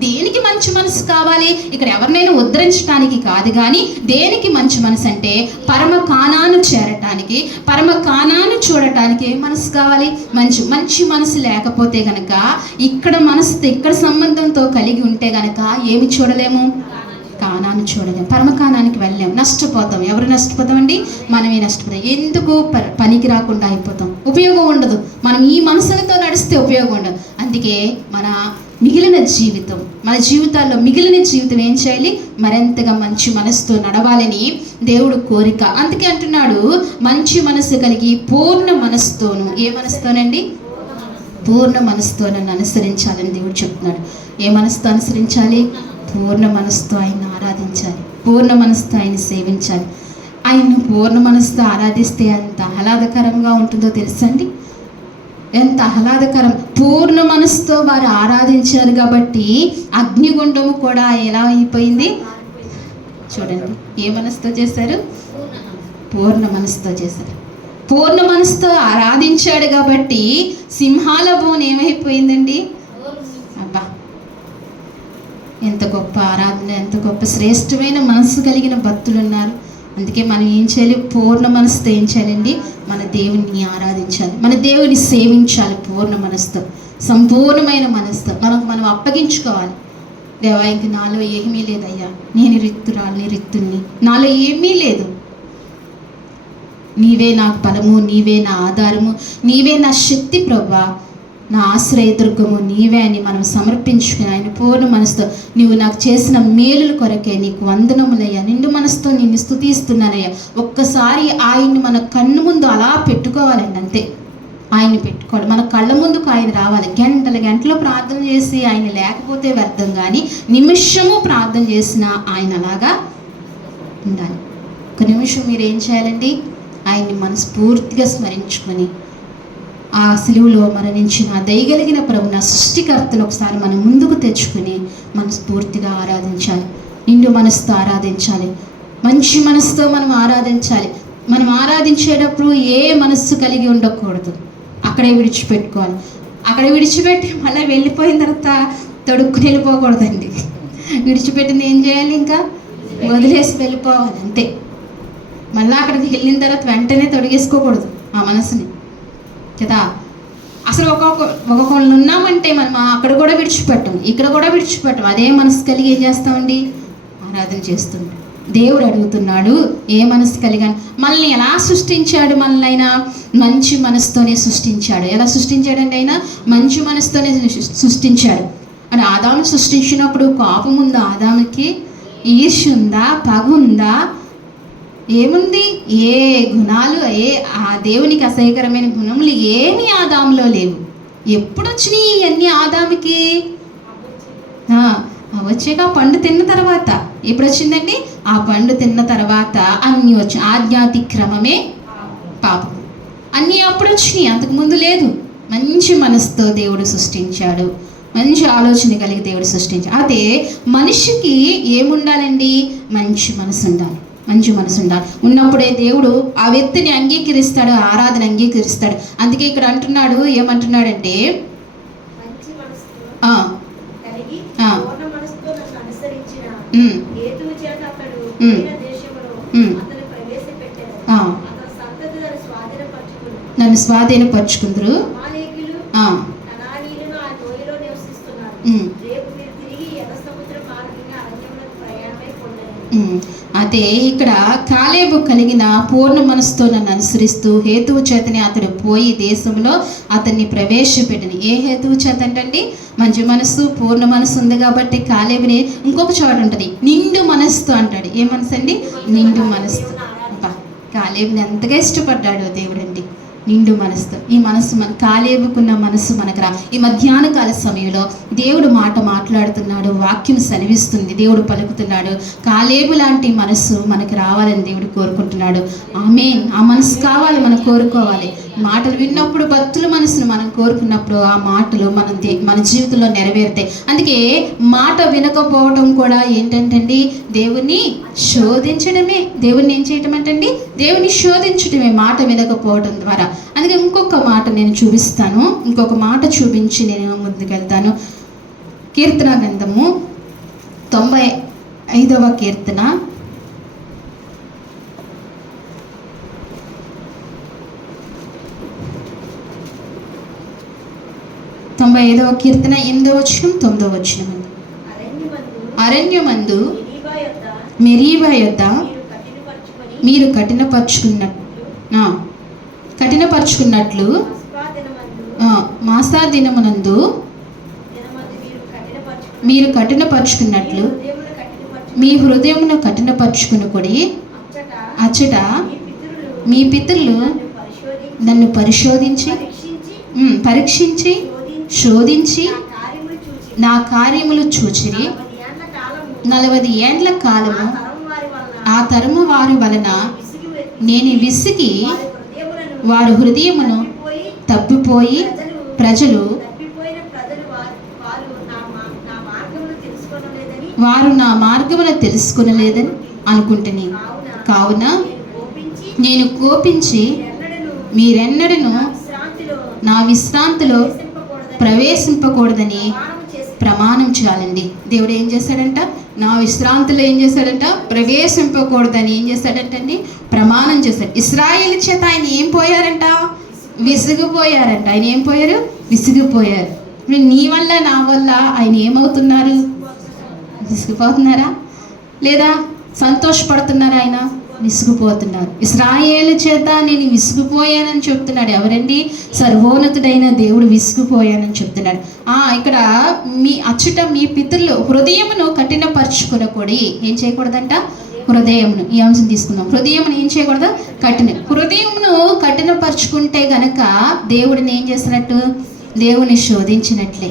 దేనికి మంచి మనసు కావాలి? ఇక్కడ ఎవరినైనా ఉద్ధరించడానికి కాదు, కానీ దేనికి మంచి మనసు అంటే పరమ కానాను చేరటానికి, పరమ కానాను చూడటానికి మనసు కావాలి. మంచి మనసు లేకపోతే గనక, ఇక్కడ సంబంధంతో కలిగి ఉంటే గనక ఏమి చూడలేము? కానాను చూడలేము, పరమ కానానికి వెళ్ళలేము, నష్టపోతాం. ఎవరు నష్టపోతామండి? మనమే నష్టపోతాం. ఎందుకు? పనికి రాకుండా అయిపోతాం, ఉపయోగం ఉండదు. మనం ఈ మనసులతో నడిస్తే ఉపయోగం ఉండదు. అందుకే మన జీవితాల్లో మిగిలిన జీవితం ఏం చేయాలి? మరింతగా మంచి మనసుతో నడవాలని దేవుడు కోరిక. అందుకే అంటున్నాడు మంచి మనసు కలిగి పూర్ణ మనసుతోను. ఏ మనసుతోనండి? పూర్ణ మనసుతో నన్ను అనుసరించాలని దేవుడు చెప్తున్నాడు. ఏ మనసుతో అనుసరించాలి? పూర్ణ మనసుతో ఆయన ఆరాధించాలి, పూర్ణ మనసుతో ఆయన సేవించాలి. ఆయన్ను పూర్ణ మనసుతో ఆరాధిస్తే ఎంత ఆహ్లాదకరంగా ఉంటుందో తెలుసండి? ఎంత ఆహ్లాదకరం! పూర్ణ మనసుతో వారు ఆరాధించారు కాబట్టి అగ్నిగుండము కూడా ఎలా అయిపోయింది చూడండి. ఏ మనసుతో చేశారు? పూర్ణ మనసుతో చేశారు. పూర్ణ మనసుతో ఆరాధించాడు కాబట్టి సింహాల బోన్ ఏమైపోయిందండి? అబ్బా, ఎంత గొప్ప ఆరాధన, ఎంత గొప్ప శ్రేష్టమైన మనసు కలిగిన భక్తులు ఉన్నారు. అందుకే మనం ఏం చేయాలి? పూర్ణ మనసుతో ఏం చేయాలండి? మన దేవుని ఆరాధించాలి, మన దేవుని సేవించాలి. పూర్ణ మనసుతో, సంపూర్ణమైన మనసుతో మనం అప్పగించుకోవాలి. దేవా, ఇంక నాలో ఏమీ లేదయ్యా, నేను రిత్తుల్ని, నాలో ఏమీ లేదు, నీవే నాకు బలము, నీవే నా ఆధారము, నీవే నా శక్తి ప్రభువా, నా ఆశ్రయదుర్గము నీవే అని మనం సమర్పించుకుని ఆయన పూర్ణ మనసుతో, నీవు నాకు చేసిన మేలుల కొరకే నీకు వందనములయ్యా, నిండు మనసుతో నిన్ను స్తుతిస్తున్నానయ్యా. ఒక్కసారి ఆయన్ని మన కన్ను ముందు అలా పెట్టుకోవాలండి. అంతే, ఆయన్ని పెట్టుకోవాలి. మన కళ్ళ ముందుకు ఆయన రావాలి. గంటలు ప్రార్థన చేసి ఆయన లేకపోతే వ్యర్థం, కానీ నిమిషము ప్రార్థన చేసిన ఆయన అలాగా ఉండాలి. ఒక నిమిషం మీరు ఏం చేయాలండి? ఆయన్ని మనస్ఫూర్తిగా స్మరించుకొని, ఆ సిలువలో మరణించిన దయగలిగిన ప్రభు, నా సృష్టికర్తను ఒకసారి మనం ముందుకు తెచ్చుకుని మనస్ఫూర్తిగా ఆరాధించాలి. నిండు మనసుతో ఆరాధించాలి, మంచి మనసుతో మనం ఆరాధించాలి. మనం ఆరాధించేటప్పుడు ఏ మనస్సు కలిగి ఉండకూడదు. అక్కడే విడిచిపెట్టుకోవాలి. అక్కడ విడిచిపెట్టి మళ్ళీ వెళ్ళిపోయిన తర్వాత తొడుక్కుని వెళ్ళిపోకూడదండి. విడిచిపెట్టింది ఏం చేయాలి? ఇంకా వదిలేసి వెళ్ళిపోవాలి అంతే. మళ్ళీ అక్కడికి వెళ్ళిన తర్వాత వెంటనే తొడిగేసుకోకూడదు ఆ మనసుని కదా. అసలు ఒక్కొక్కళ్ళు ఉన్నామంటే మనం అక్కడ కూడా విడిచిపెట్టం, ఇక్కడ కూడా విడిచిపెట్టం. అదే మనసు కలిగి ఏం చేస్తామండి? ఆరాధన చేస్తుంటాం. దేవుడు అడుగుతున్నాడు, ఏ మనసు కలిగాను? మనల్ని ఎలా సృష్టించాడు? మనల్ని అయినా మంచి మనసుతోనే సృష్టించాడు. ఎలా సృష్టించాడండి? అయినా మంచి మనసుతోనే సృష్టించాడు. అని ఆదాము సృష్టించినప్పుడు కోపం ఉందా ఆదాముకి? ఈర్ష్య ఉందా? పగ ఉందా? ఏముంది? ఏ గుణాలు, ఆ దేవునికి అసహ్యకరమైన గుణములు ఏమీ ఆదాములో లేవు. ఎప్పుడు వచ్చినాయి ఇవన్నీ ఆదాముకి? వచ్చాక పండు తిన్న తర్వాత. ఎప్పుడు వచ్చిందండి? ఆ పండు తిన్న తర్వాత అన్నీ వచ్చి ఆజ్ఞాతిక్రమమే పాపం. అన్నీ అప్పుడు వచ్చినాయి, అంతకుముందు లేదు. మంచి మనసుతో దేవుడు సృష్టించాడు, మంచి ఆలోచన కలిగి దేవుడు సృష్టించాడు. అదే మనిషికి ఏముండాలండి? మంచి మనసు ఉండాలి, మంచి మనసు ఉండాలి. ఉన్నప్పుడే దేవుడు ఆ వ్యక్తిని అంగీకరిస్తాడు, ఆరాధన అంగీకరిస్తాడు. అందుకే ఇక్కడ అంటున్నాడు, ఏమంటున్నాడంటే నన్ను స్వాధీనపరుచుకుందరు. అదే ఇక్కడ కాలేబు కలిగిన పూర్ణ మనసుతో నన్ను అనుసరిస్తూ హేతువు చేతనే అతడు పోయి దేశంలో అతన్ని ప్రవేశపెట్టిన. ఏ హేతువు చేత అంటండి? మంచి మనసు, పూర్ణ మనసు ఉంది కాబట్టి. కాలేబుని ఇంకొక చోట ఉంటుంది, నిండు మనసుతో అంటాడు. ఏ మనసు అండి? నిండు మనసుతో. కాలేబుని ఎంతగా ఇష్టపడ్డాడు దేవుడు అండి, నిండు మనసుతో. ఈ మనసు మన కాలేబుకున్న మనసు మనకు రా. ఈ మధ్యాహ్న కాల సమయంలో దేవుడు మాట మాట్లాడుతున్నాడు, వాక్యం సెలవిస్తుంది, దేవుడు పలుకుతున్నాడు. కాలేబు లాంటి మనసు మనకు రావాలని దేవుడు కోరుకుంటున్నాడు. ఆమేన్. ఆ మనసు కావాలి, మనం కోరుకోవాలి. మాటలు విన్నప్పుడు భక్తుల మనసును మనం కోరుకున్నప్పుడు ఆ మాటలు మన జీవితంలో నెరవేరుతాయి. అందుకే మాట వినకపోవడం కూడా ఏంటంటండి? దేవుణ్ణి శోధించడమే. దేవుణ్ణి ఏం చేయటం అంటండి? దేవుని శోధించడమే మాట వినకపోవడం ద్వారా. అందుకే ఇంకొక మాట నేను చూపిస్తాను, ఇంకొక మాట చూపించి నేను ముందుకెళ్తాను. కీర్తన గ్రంథము 95వ కీర్తన 95వ కీర్తన 8వ వచనం 9వ వచనం. అరణ్యమందు మెరీబా యొద్ద మీరు కఠినపరుచుకున్నట్లు మాసా దినమునందు మీరు కఠినపరుచుకున్నట్లు మీ హృదయమును కఠినపరుచుకుని అచ్చట మీ పితరులు నన్ను పరీక్షించి శోధించి నా కార్యములు చూచిరి. 40 ఏండ్ల కాలము ఆ తరము వారి వలన నేను విసిగి వారి హృదయమును తప్పిపోయి ప్రజలు వారు నా మార్గమును తెలుసుకొనలేదని అనుకుంటుని. కావున నేను కోపించి మీరెన్నడను నా విశ్రాంతిలో ప్రవేశింపకూడదని ప్రమాణం చేయాలండి. దేవుడు ఏం చేశాడంట? నా విశ్రాంతిలో ఏం చేశాడంట? ప్రవేశింపకూడదని ఏం చేశాడంటండి? ప్రమాణం చేశాడు. ఇశ్రాయేలు చేత ఆయన ఏం పోయారంట? విసిగిపోయారంట. ఆయన ఏం పోయారు? విసిగిపోయారు. నీ వల్ల నా వల్ల ఆయన ఏమవుతున్నారు? విసిగిపోతున్నారా లేదా సంతోషపడుతున్నారా? ఆయన విసిగిపోతున్నారు. ఇశ్రాయేలు చేత నేను విసిగిపోయానని చెప్తున్నాడు. ఎవరండి? సర్వోన్నతుడైన దేవుడు విసిగిపోయానని చెప్తున్నాడు. ఇక్కడ మీ అచ్చట మీ పితరులు హృదయమును కఠినపరచుకునకూడి ఏం చేయకూడదంట? హృదయమును. ఈ అంశం తీసుకుందాం. హృదయమును ఏం చేయకూడదు? హృదయమును కఠినపరుచుకుంటే గనక దేవుడిని ఏం చేసినట్టు? దేవుని శోధించినట్లే.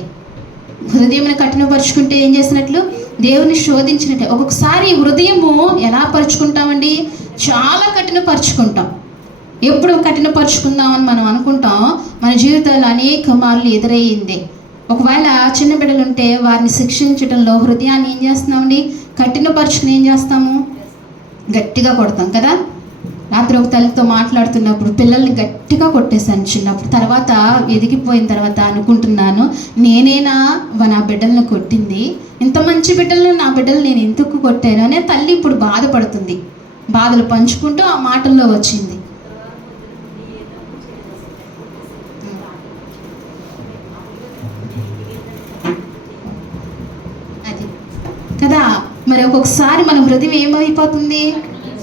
హృదయమును కఠినపరుచుకుంటే ఏం చేసినట్లు? దేవుని శోధించినట్లే. ఒక్కొక్కసారి హృదయము ఎలా పరుచుకుంటామండి? చాలా కఠినపరుచుకుంటాం. ఎప్పుడు కఠినపరుచుకుందామని మనం అనుకుంటాం, మన జీవితాల్లో అనేక మార్లు ఎదురయ్యింది. ఒకవేళ చిన్న బిడ్డలు ఉంటే వారిని శిక్షించడంలో హృదయాన్ని ఏం చేస్తున్నామండి? కఠినపరుచుకుని ఏం చేస్తాము? గట్టిగా కొడతాం కదా. రాత్రి ఒక తల్లితో మాట్లాడుతున్నప్పుడు పిల్లల్ని గట్టిగా కొట్టేశాను చిన్నప్పుడు. తర్వాత ఎదిగిపోయిన తర్వాత అనుకుంటున్నాను, నేనేనా నా బిడ్డలను కొట్టింది? ఇంత మంచి బిడ్డలను నా బిడ్డలు నేను ఎందుకు కొట్టాను అనే తల్లి ఇప్పుడు బాధపడుతుంది. బాధలు పంచుకుంటూ ఆ మాటల్లో వచ్చింది. అది కదా. మరి ఒక్కొక్కసారి మన హృదయం ఏమైపోతుంది?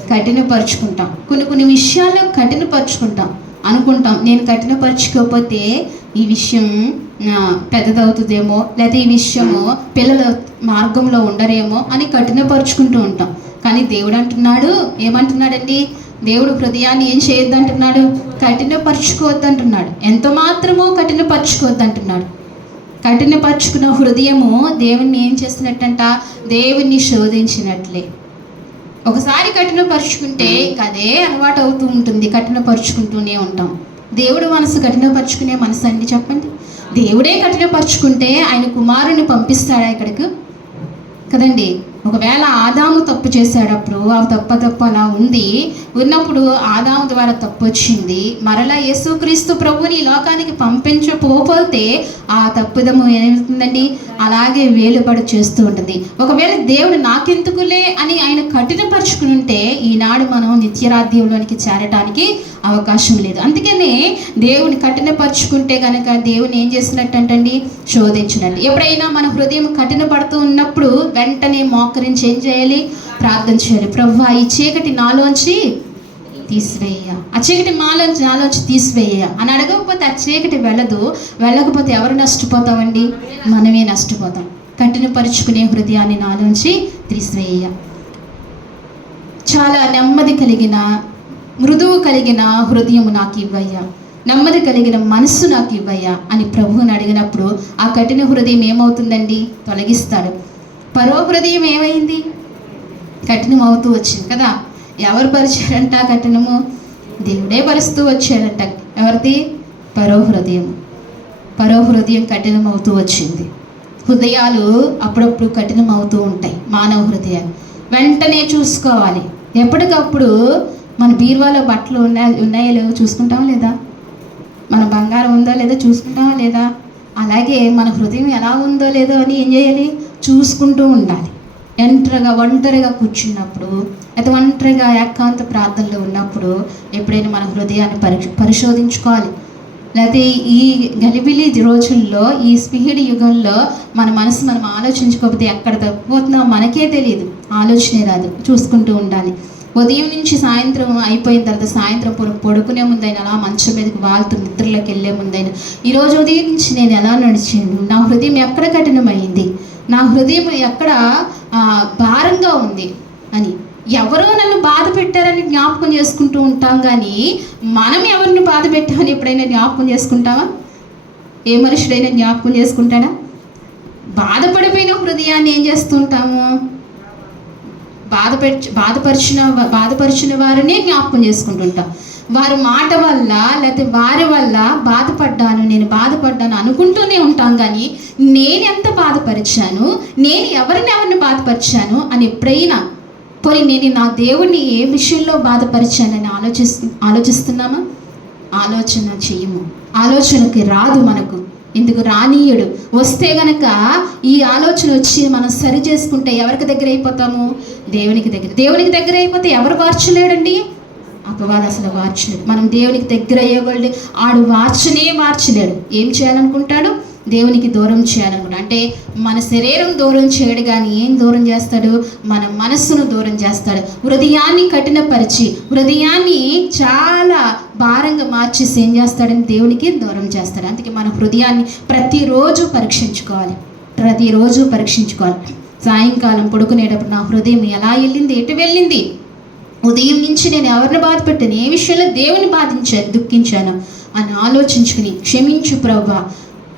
కఠినపరుచుకుంటాం. కొన్ని విషయాలు కఠినపరుచుకుంటాం. అనుకుంటాం, నేను కఠినపరుచుకోకపోతే ఈ విషయం పెద్దదవుతుందేమో, లేదా ఈ విషయము పిల్లల మార్గంలో ఉండరేమో అని కఠినపరుచుకుంటూ ఉంటాం. కానీ దేవుడు అంటున్నాడు, ఏమంటున్నాడండి? దేవుడు హృదయాన్ని ఏం చేయొద్దంటున్నాడు? కఠినపరుచుకోవద్దంటున్నాడు. ఎంత మాత్రమో కఠినపరుచుకోవద్దంటున్నాడు. కఠినపరుచుకున్న హృదయము దేవుణ్ణి ఏం చేస్తున్నట్టంట? దేవుణ్ణి శోధించినట్లే. ఒకసారి కఠినపరుచుకుంటే అదే అలవాటు అవుతూ ఉంటుంది. కఠినపరుచుకుంటూనే ఉంటాం. దేవుడు మనసు కఠినపరుచుకునే మనసు అండి? చెప్పండి. దేవుడే కఠినపరుచుకుంటే ఆయన కుమారుని పంపిస్తాడా ఇక్కడికి? కదండి. ఒకవేళ ఆదాము తప్పు చేశాడప్పుడు ఆ తప్పు అలా ఉన్నప్పుడు ఆదాము ద్వారా తప్పు వచ్చింది. మరలా యేసుక్రీస్తు ప్రభుని ఈ లోకానికి పంపించకపోతే ఆ తప్పుదము ఏమవుతుందండి? అలాగే వేలుబడి చేస్తూ ఉంటుంది. ఒకవేళ దేవుడు నాకెందుకులే అని ఆయన కఠినపరుచుకుని ఉంటే ఈనాడు మనం నిత్యరాజ్యంలోనికి చేరటానికి అవకాశం లేదు. అందుకనే దేవుని కఠినపరుచుకుంటే కనుక దేవుని ఏం చేసినట్టంటండి? శోధించినట్టు. ఎప్పుడైనా మన హృదయం కఠినపడుతూ ఉన్నప్పుడు వెంటనే మోకరించి ఏం చేయాలి? ప్రార్థన చేయాలి. ప్రభువా, ఈ చీకటి నాలోంచి తీసివేయ, ఆ చీకటి నాలోంచి తీసివేయ అని అడగకపోతే ఆ చీకటి వెళ్ళకపోతే ఎవరు నష్టపోతామండి? మనమే నష్టపోతాం. కఠినపరుచుకునే హృదయాన్ని నాలోంచి తీసివేయ. చాలా నెమ్మది కలిగిన, మృదువు కలిగిన హృదయము నాకు ఇవ్వయ్యా, నెమ్మది కలిగిన మనస్సు నాకు ఇవ్వయ్యా అని ప్రభువుని అడిగినప్పుడు ఆ కఠిన హృదయం ఏమవుతుందండి? తొలగిస్తాడు. పరో హృదయం ఏమైంది? కఠినం అవుతూ వచ్చింది కదా. ఎవరు పరిచారంట కఠినము? దేవుడే పరుస్తూ వచ్చారంట. ఎవరిది? పరో హృదయం. పరో హృదయం కఠినం అవుతూ వచ్చింది. హృదయాలు అప్పుడప్పుడు కఠినం అవుతూ ఉంటాయి. మానవ హృదయాలు వెంటనే చూసుకోవాలి. ఎప్పటికప్పుడు మన బీరువాలో బట్టలు ఉన్నాయో లేదో చూసుకుంటామా లేదా? మన బంగారం ఉందో లేదో చూసుకుంటామా లేదా? అలాగే మన హృదయం ఎలా ఉందో లేదో అని ఏం చేయాలి? చూసుకుంటూ ఉండాలి. ఒంటరిగా కూర్చున్నప్పుడు, లేదా ఒంటరిగా ఏకాంత ప్రార్థనలో ఉన్నప్పుడు ఎప్పుడైనా మన హృదయాన్ని పరిశోధించుకోవాలి. లేకపోతే ఈ గలిబిలి రోజుల్లో, ఈ స్పీడ్ యుగంలో మన మనసు మనం ఆలోచించుకోకపోతే ఎక్కడ తప్పిపోతుందో మనకే తెలియదు. ఆలోచనే రాదు. చూసుకుంటూ ఉండాలి. ఉదయం నుంచి సాయంత్రం అయిపోయిన తర్వాత సాయంత్రం పడుకునే ముందైనా అలా మంచం మీదకి వాళ్తూ నిద్రలోకి వెళ్ళే ముందైనా ఈరోజు ఉదయం నుంచి నేను ఎలా నడిచాను? నా హృదయం ఎక్కడ కఠినమైంది? నా హృదయం ఎక్కడ భారంగా ఉంది అని. ఎవరో నన్ను బాధ పెట్టారని జ్ఞాపకం చేసుకుంటూ ఉంటాం, కానీ మనం ఎవరిని బాధ పెట్టామని ఎప్పుడైనా జ్ఞాపకం చేసుకుంటావా? ఏ మనుషుడైనా జ్ఞాపకం చేసుకుంటాడా? బాధపడిపోయిన హృదయాన్ని ఏం చేస్తుంటాము? బాధపరిచిన వారినే జ్ఞాపకం చేసుకుంటుంటాం. వారి మాట వల్ల లేకపోతే వారి వల్ల నేను బాధపడ్డాను అనుకుంటూనే ఉంటాం, కానీ నేను ఎంత బాధపరిచాను, నేను ఎవరిని బాధపరిచాను అని ఎప్పుడైనా పోయి నేను నా దేవుడిని ఏ విషయంలో బాధపరిచానని ఆలోచిస్తున్నామా? ఆలోచన చేయము. ఆలోచనకి రాదు మనకు. ఎందుకు రానీయుడు? వస్తే గనక ఈ ఆలోచన వచ్చి మనం సరి చేసుకుంటే ఎవరికి దగ్గర అయిపోతాము? దేవునికి దగ్గర అయిపోతే ఎవరు మార్చలేడండి? అపవాది అసలు మార్చలేడు. మనం దేవునికి దగ్గర అయ్యేవాళ్ళు ఆడు మార్చలేడు. ఏం చేయాలనుకుంటాడు? దేవునికి దూరం చేయాలనుకుంటాడు. అంటే మన శరీరం దూరం చేయడు, కానీ ఏం దూరం చేస్తాడు? మన మనస్సును దూరం చేస్తాడు. హృదయాన్ని కఠినపరిచి, హృదయాన్ని చాలా భారంగా మార్చేసి ఏం చేస్తాడని దేవునికి దూరం చేస్తాడు. అందుకే మన హృదయాన్ని ప్రతిరోజు పరీక్షించుకోవాలి. సాయంకాలం పడుకునేటప్పుడు నా హృదయం ఎలా వెళ్ళింది, ఎటు వెళ్ళింది? ఉదయం నుంచి నేను ఎవరిని బాధ పెట్టాను, ఏ విషయంలో దేవుని దుఃఖించాను అని ఆలోచించుకుని, క్షమించు ప్రభువా,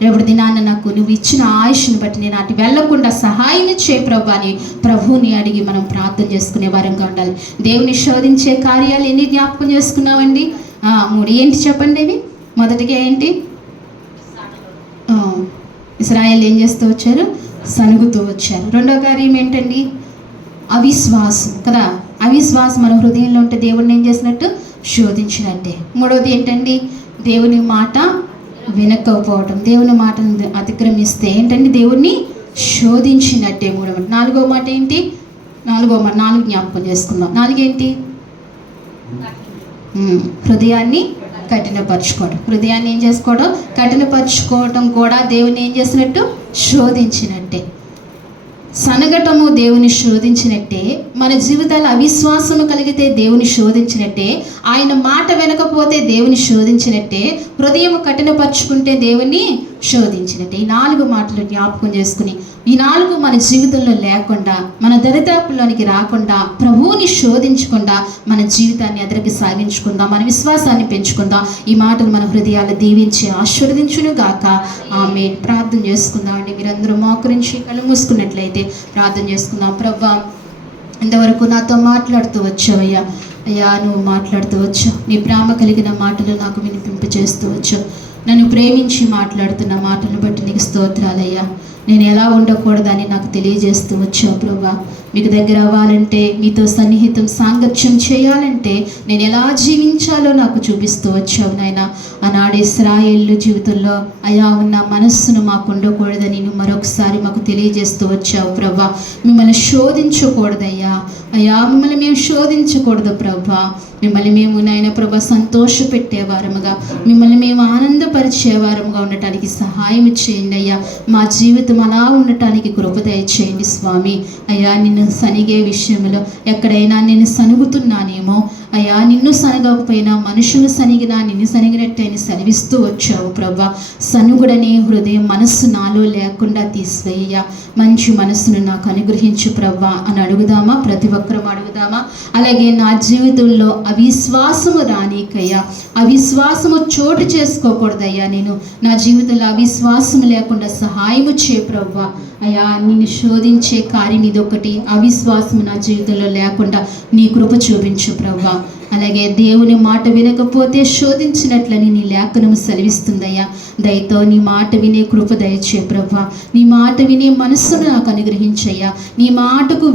రేపటి దినాన్న నాకు నువ్వు ఇచ్చిన ఆయుష్ని బట్టి నేను అటు వెళ్లకుండా సహాయం ఇచ్చే ప్రభు అని ప్రభువుని అడిగి మనం ప్రార్థన చేసుకునే వారంగా ఉండాలి. దేవుని శోధించే కార్యాలు ఎన్ని జ్ఞాపకం చేసుకున్నామండి? 3 ఏంటి చెప్పండి ఇవి? మొదటిగా ఏంటి? ఇశ్రాయేలు ఏం చేస్తూ వచ్చారు? సనుగుతూ వచ్చారు. రెండో కార్యం ఏంటండి? అవిశ్వాసం కదా. అవిశ్వాసం మన హృదయంలో ఉంటే దేవుడిని ఏం చేసినట్టు? శోధించినట్టే. మూడవది ఏంటండి? దేవుని మాట వినకపోవటం. దేవుని మాటను అతిక్రమిస్తే ఏంటండి? దేవుణ్ణి శోధించినట్టే. మూడవ. నాలుగో మాట ఏంటి? నాలుగు జ్ఞాపకం చేసుకుందాం. నాలుగేంటి? హృదయాన్ని కఠినపరచుకోవడం. హృదయాన్ని ఏం చేసుకోవడం? కఠినపరచుకోవడం కూడా దేవుని ఏం చేసినట్టు? శోధించినట్టే. సనగటము దేవుని శోధించినట్టే. మన జీవితాలు అవిశ్వాసము కలిగితే దేవుని శోధించినట్టే. ఆయన మాట వినకపోతే దేవుని శోధించినట్టే. హృదయం కఠినపరుచుకుంటే దేవుని శోధించినట్టే. ఈ 4 మాటలు జ్ఞాపకం చేసుకుని, ఈ 4 మన జీవితంలో లేకుండా, మన దరిదాపుల్లోనికి రాకుండా, ప్రభువుని శోధించకుండా మన జీవితాన్ని ఎదురికి సాగించుకుందాం, మన విశ్వాసాన్ని పెంచుకుందాం. ఈ మాటలు మన హృదయాలు దీవించి ఆశీర్వదించును గాక. ఆమేన్. ప్రార్థన చేసుకుందాం అండి. మీరందరూ మోకరించి కళ్ళు మూసుకున్నట్లయితే ప్రార్థన చేసుకుందాం. ప్రభువా, ఇంతవరకు నాతో మాట్లాడుతూ వచ్చావయ్యా. అయ్యా, నువ్వు మాట్లాడుతూ వచ్చావు. నీ ప్రేమ కలిగిన మాటలు నాకు వినిపింపచేస్తూ వచ్చావు. నన్ను ప్రేమించి మాట్లాడుతున్న మాటలను బట్టి నీకు స్తోత్రాలయ్యా. నేను ఎలా ఉండకూడదని నాకు తెలియజేస్తూ వచ్చావు ప్రభువా. మీకు దగ్గర అవ్వాలంటే, మీతో సన్నిహితం సాంగత్యం చేయాలంటే నేను ఎలా జీవించాలో నాకు చూపిస్తూ వచ్చావు నాయన. ఆనాడు ఇశ్రాయేలు జీవితంలో అయా ఉన్న మనస్సును మాకు ఉండకూడదని నువ్వు మరొకసారి మాకు తెలియజేస్తూ వచ్చావు ప్రభువా. మిమ్మల్ని శోధించకూడదయ్యా. అయ్యా, మిమ్మల్ని మేము శోధించకూడదు ప్రభువా. మిమ్మల్ని మేము నాయన ప్రభా సంతోషపెట్టేవారముగా, మిమ్మల్ని మేము ఆనందపరిచేవారముగా ఉండటానికి సహాయం చేయండి అయ్యా. మా జీవితం అలా ఉండటానికి కృప దయచేయండి స్వామి. అయ్యా, నిన్ను సనిగే విషయంలో ఎక్కడైనా నేను సనుగుతున్నానేమో అయ్యా, నిన్ను సనగకపోయినా మనుషులు సనిగినా నిన్ను సనిగినట్టయినా సెలవిస్తూ వచ్చావు ప్రభా. సనుగుడనే హృదయం, మనస్సు నాలో లేకుండా తీసివేయ్యా. మంచి మనస్సును నాకు అనుగ్రహించు ప్రభా అని అడుగుదామా? ప్రతి ఒక్కరం అడుగుదామా? అలాగే నా జీవితంలో అవిశ్వాసము రానీకయ్యా, అవిశ్వాసము చోటు చేసుకోకూడదయ్యా. నేను నా జీవితంలో అవిశ్వాసము లేకుండా సహాయము చే ప్రభా. అయ్యా, నిన్ను శోధించే కార్యం ఇదొకటి. అవిశ్వాసము నా జీవితంలో లేకుండా నీ కృప చూపించు ప్రభా. అలాగే దేవుని మాట వినకపోతే శోధించినట్లని నీ లేఖనము సెలవిస్తుందయ్యా. దయతో నీ మాట వినే కృప దయచే ప్రభా. నీ మాట వినే మనస్సును నాకు అనుగ్రహించయ్యా. నీ మాటకు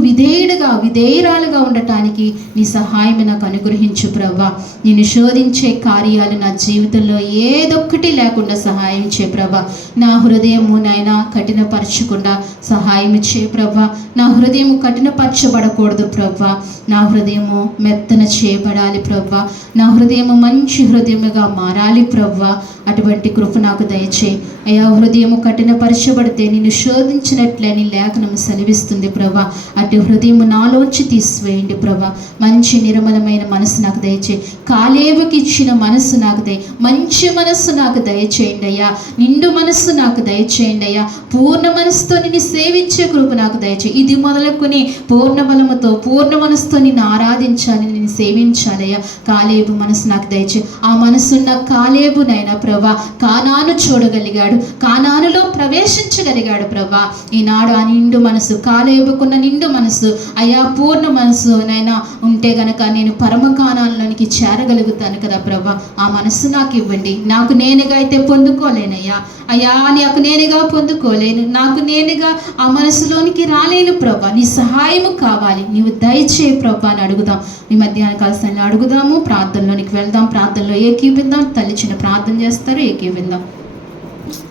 విధేయురాలుగా ఉండటానికి నీ సహాయం నాకు అనుగ్రహించు ప్రభా. నిన్ను శోధించే కార్యాలు నా జీవితంలో ఏదొక్కటి లేకుండా సహాయం చే ప్రభా. నా హృదయము నాయనా కఠినపరచకుండా సహాయం చే ప్రభా. నా హృదయము కఠినపరచబడకూడదు ప్రభా. నా హృదయము మెత్తన చేయబడాలి ప్రభా. నా హృదయము మంచి హృదయముగా మారాలి ప్రభా. అటువంటి కృప నాకు దయచేయి అయ్యా. హృదయము కఠినపరచబడితే నిన్ను శోధించినట్లని లేఖనము సెలవిస్తుంది ప్రభా. అటు హృదయము నాలోంచి తీసివేయండి ప్రభా. మంచి నిర్మలమైన మనసు నాకు దయచేయి. కాలేబుకి ఇచ్చిన మనస్సు నాకు మంచి మనస్సు నాకు దయచేయండి అయ్యా. నిండు మనస్సు నాకు దయచేయండి అయ్యా. పూర్ణ మనసుతో నిన్ను సేవించే కృప నాకు దయచేయి. ఇది మొదలుకొని పూర్ణ బలముతో పూర్ణ మనసుతో నిన్ను ఆరాధించాలి, నిన్ను సేవించాలయ్యా. కాలేబు మనసు నాకు దయచేయి. ఆ మనసున్న కాలేబునైనా ప్రభా కానాను చూడగలిగాడు, కానానులో ప్రవేశించగలిగాడు ప్రభా. ఈనాడు ఆ నిండు మనసు, కాలేబుకున్న నిండు మనసు అయ్యా, పూర్ణ మనసు నైనా ఉంటే గనక నేను పరమ కానాల్లోనికి చేరగలుగుతాను కదా ప్రభా. ఆ మనస్సు నాకు ఇవ్వండి. నాకు నేనుగా అయితే పొందుకోలేనయ్యా. అయ్యా, నాకు నేనుగా పొందుకోలేను, నాకు నేనుగా ఆ మనసులోనికి రాలేను ప్రభా. నీ సహాయము కావాలి, నీవు దయచేయి ప్రభా అని అడుగుదాం. ఈ మధ్యాహ్న కాల సమయంలో అడుగుదాము. ప్రార్థనలోనికి వెళ్దాం. ప్రార్థనలో ఏకీవిద్దాం. తల్లి చిన్న ప్రార్థన చేస్తారు, ఏకీవిద్దాం.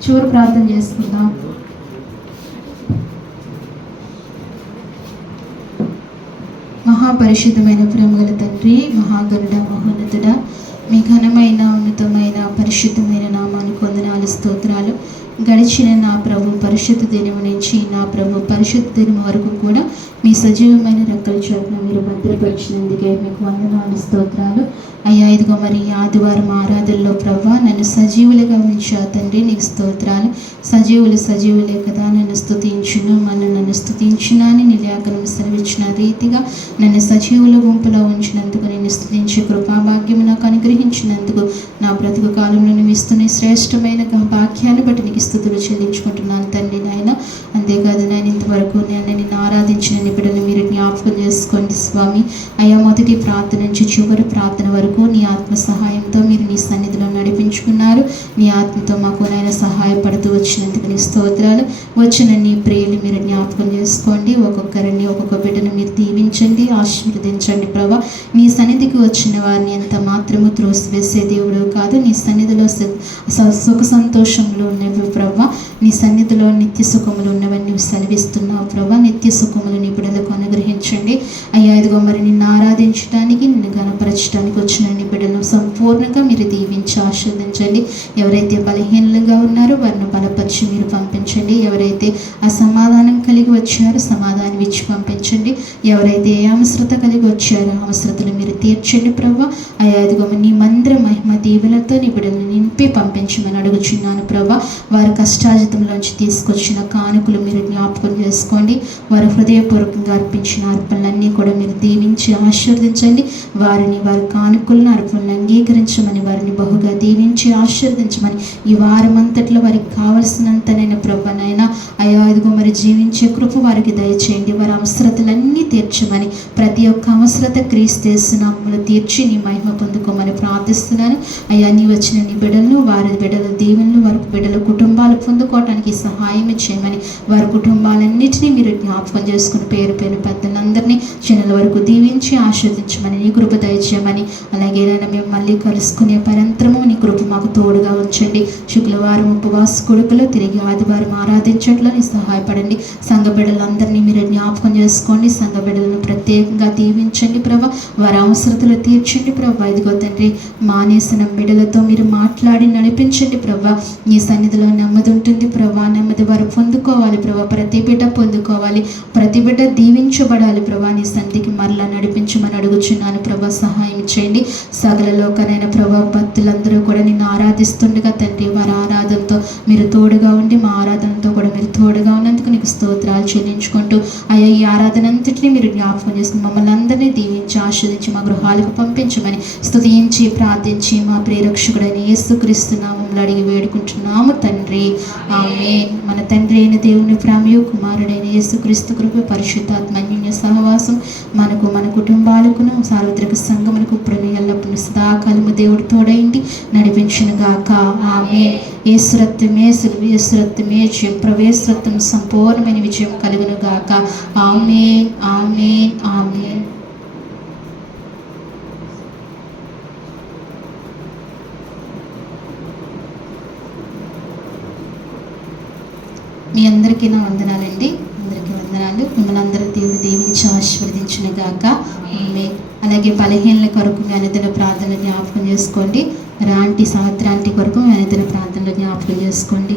చివరి ప్రార్థన చేసుకుందాం. మహాపరిశుద్ధమైన ప్రేమగల తండ్రి, మహాగరుడ, మహోన్నతుడ, మీ ఘనమైన ఉన్నతమైన పరిశుద్ధమైన నామానికి వందనాలు, స్తోత్రాలు. గడిచిన నా ప్రభు పరిశుద్ధ దినము నుంచి నా ప్రభు పరిశుద్ధ దినం వరకు కూడా మీ సజీవమైన రెక్కల చోటున మీరు భద్రపరిచినందుకే మీకు వందనాలు, స్తోత్రాలు అయ్యా. ఇదిగో మరి ఆదివారం ఆరాధనలో ప్రభా నన్ను సజీవులుగా ఉంచావు తండ్రి, నీకు స్తోత్రాలు. సజీవులే కదా నన్ను స్తుతించును, నన్ను స్తుతించునా అని నీ లేఖనం సెలవిచ్చిన రీతిగా నన్ను సజీవుల గుంపులో ఉంచినందుకు, నిన్ను స్తుతించే కృపాభాగ్యము నాకు అనుగ్రహించినందుకు, నా బ్రతుకు కాలంలో నువ్వు ఇస్తున్న శ్రేష్టమైన భాగ్యాన్ని బట్టి నీకు స్తుతులు చెల్లించుకుంటున్నాను తండ్రి నాయన. అంతేకాదు నేను ఇంతవరకు నిన్ను ఆరాధించిన బిడ్డలు మీరు జ్ఞాపకం చేసుకోండి నడిపించుకోండి స్వామి. అయ్యా, మొదటి ప్రార్థన నుంచి చివరి ప్రార్థన వరకు నీ ఆత్మ సహాయంతో మీరు నీ సన్నిధిలో నడిపించుకున్నారు. నీ ఆత్మతో మాకు నాయన సహాయపడుతూ వచ్చినందుకు నీ స్తోత్రాలు. వచ్చిన నీ ప్రియులు మీరు జ్ఞాపకం చేసుకోండి. ఒక్కొక్కరిని ఒక్కొక్క బిడ్డను మీరు దీవించండి, ఆశీర్వదించండి ప్రభా. నీ సన్నిధికి వచ్చిన వారిని ఎంత మాత్రము త్రోసివేసే దేవుడు కాదు. నీ సన్నిధిలో సుఖ సంతోషములు ఉన్నవి ప్రభా. నీ సన్నిధిలో నిత్య సుఖములు ఉన్నవన్నీ సెలవిస్తున్నావు ప్రభా. నిత్య సుఖములు నీ బిడ్డలకు అనుగ్రహించండి అయ్యా. ఇదిగో మరి నిన్ను ఆరాధించడానికి, నిన్ను గణపరచడానికి వచ్చిన నీ బిడ్డలను సంపూర్ణంగా మీరు దీవించి ఆశీర్వదించండి. ఎవరైతే బలహీనంగా ఉన్నారో వారిని బలపరిచి మీరు పంపించండి. ఎవరైతే అసమాధానం కలిగి వచ్చారో సమాధానం ఇచ్చి పంపించండి. ఎవరైతే ఏ అవసరత కలిగి వచ్చారో అవసరతలు మీరు తీర్చండి ప్రభా. అయ్యా, ఇదిగో నీ మందిర మహిమ దీవులతో నీ బిడ్డలను నింపి పంపించమని అడుగుచున్నాను ప్రభా. వారి కష్టాజితంలోంచి తీసుకొచ్చిన కానుకలు మీరు జ్ఞాపకం చేసుకోండి. వారి హృదయపూర్వకంగా అర్పించిన అర్పణలన్నీ కూడా మీరు దీవించి ఆశీర్వదించండి. వారిని, వారి కానుకలను, అర్పణలు అంగీకరించమని, వారిని బహుగా దీవించి ఆశీర్వదించమని, ఈ వారం అంతట్లో వారికి కావలసినంతనైనా ప్రభనైనా అయ్యా ఇదిగో మరి జీవించే కృప వారికి దయచేయండి. వారి అవసరతలన్నీ తీర్చమని, ప్రతి ఒక్క అవసరత క్రీస్తు నామములో తీర్చి నీ మహిమ పొందుకోమని ప్రార్థిస్తున్నాను. అయ్యా, నీ వచ్చిన నీ బిడ్డలను, వారి బిడ్డల దీవెనలు, వారి బిడ్డల కుటుంబాలు పొందుకోవటానికి సహాయం చేయమని, వారి కుటుంబాలన్నిటినీ మీరు జ్ఞాపకం చేసుకుని పేరు పేరు పెద్దలందరినీ చిన్నల వరకు దీవించి ఆశీర్వదించమని, నీ కృప దయచేయమని, అలాగే మేము మళ్ళీ కలుసుకునే పరంతరము నీ కృప మాకు తోడుగా ఉంచండి. శుక్రవారం ఉపవాస కొడుకులో తిరిగి ఆదివారం ఆరాధించట్లో నీ సహాయపడండి. సంఘ బిడ్డలందరినీ మీరు జ్ఞాపకం చేసుకోండి. సంఘ బిడ్డలను ప్రత్యేకంగా దీవించండి ప్రభా. వారి అవసరతలు తీర్చండి ప్రభా. ఇదిగో తండ్రి, మానేసిన బిడ్డలతో మీరు మాట్లాడి నడిపించండి ప్రభా. నీ సన్నిధిలో నెమ్మది ఉంటుంది ప్రభా. నెమ్మది వారు పొందుకోవాలి ప్రభా. ప్రతి బిడ్డ పొందుకోవాలి, ప్రతి బిడ్డ దీవించబడాలి ప్రభా. నీ సన్నిధికి మరలా నడిపించమని అడుగుచున్నాను ప్రభా. సహాయం చేయండి. సకల లోకనైన ప్రభా, భక్తులందరూ కూడా నిన్ను ఆరాధిస్తుండగా తండ్రి, వారి ఆరాధనతో మీరు తోడుగా ఉండి, మా ఆరాధనతో కూడా మీరు తోడుగా ఉన్నందుకు నీకు స్తోత్రాలు చెల్లించుకుంటూ అయ్యా, ఈ ఆరాధన అంతటినీ మీరు జ్ఞాపకం చేసుకుని మమ్మల్ని అందరినీ దీవించి ఆస్వాదించి మా గృహాలకు పంపించమని స్తుతించి ప్రార్థించి మా ప్రియరక్షకుడైన యేసుక్రీస్తు నామములో అడిగి వేడుకుంటున్నాము తండ్రి, ఆమేన్. మన తండ్రి అయిన దేవుని ప్రేమయు, కుమారుడైన యేసుక్రీస్తు కృప, పరిశుద్ధాత్మ అన్యోన్య సహవాసం మనకు, మన కుటుంబాలకును, సార్వత్రిక సంఘమునకు ఇప్పుడు ఎల్లప్పుడూ సదాకాలము దేవుడు తోడైంది నడిపించును గాక, ఆమేన్. యేసురక్తమే సిలువ, యేసురక్తమే జయం, ప్రవేశరక్తం సంపూర్ణమైన విజయం కలుగును గాక, ఆమేన్, ఆమేన్, ఆమేన్. మీ అందరికీ నా వందనాలండి. అందరికీ వందనాలు. మిమ్మల్ని అందరూ దేవుడు దీవించి ఆశీర్వదించును గాక, ఆమేన్. అలాగే బలహీనల కొరకు మీ అనుదిన ప్రార్థనలు జ్ఞాపకం చేసుకోండి. రాంటి సాత్రాంటి కొరకు మీ అనుదిన ప్రార్థనలు జ్ఞాపకం చేసుకోండి.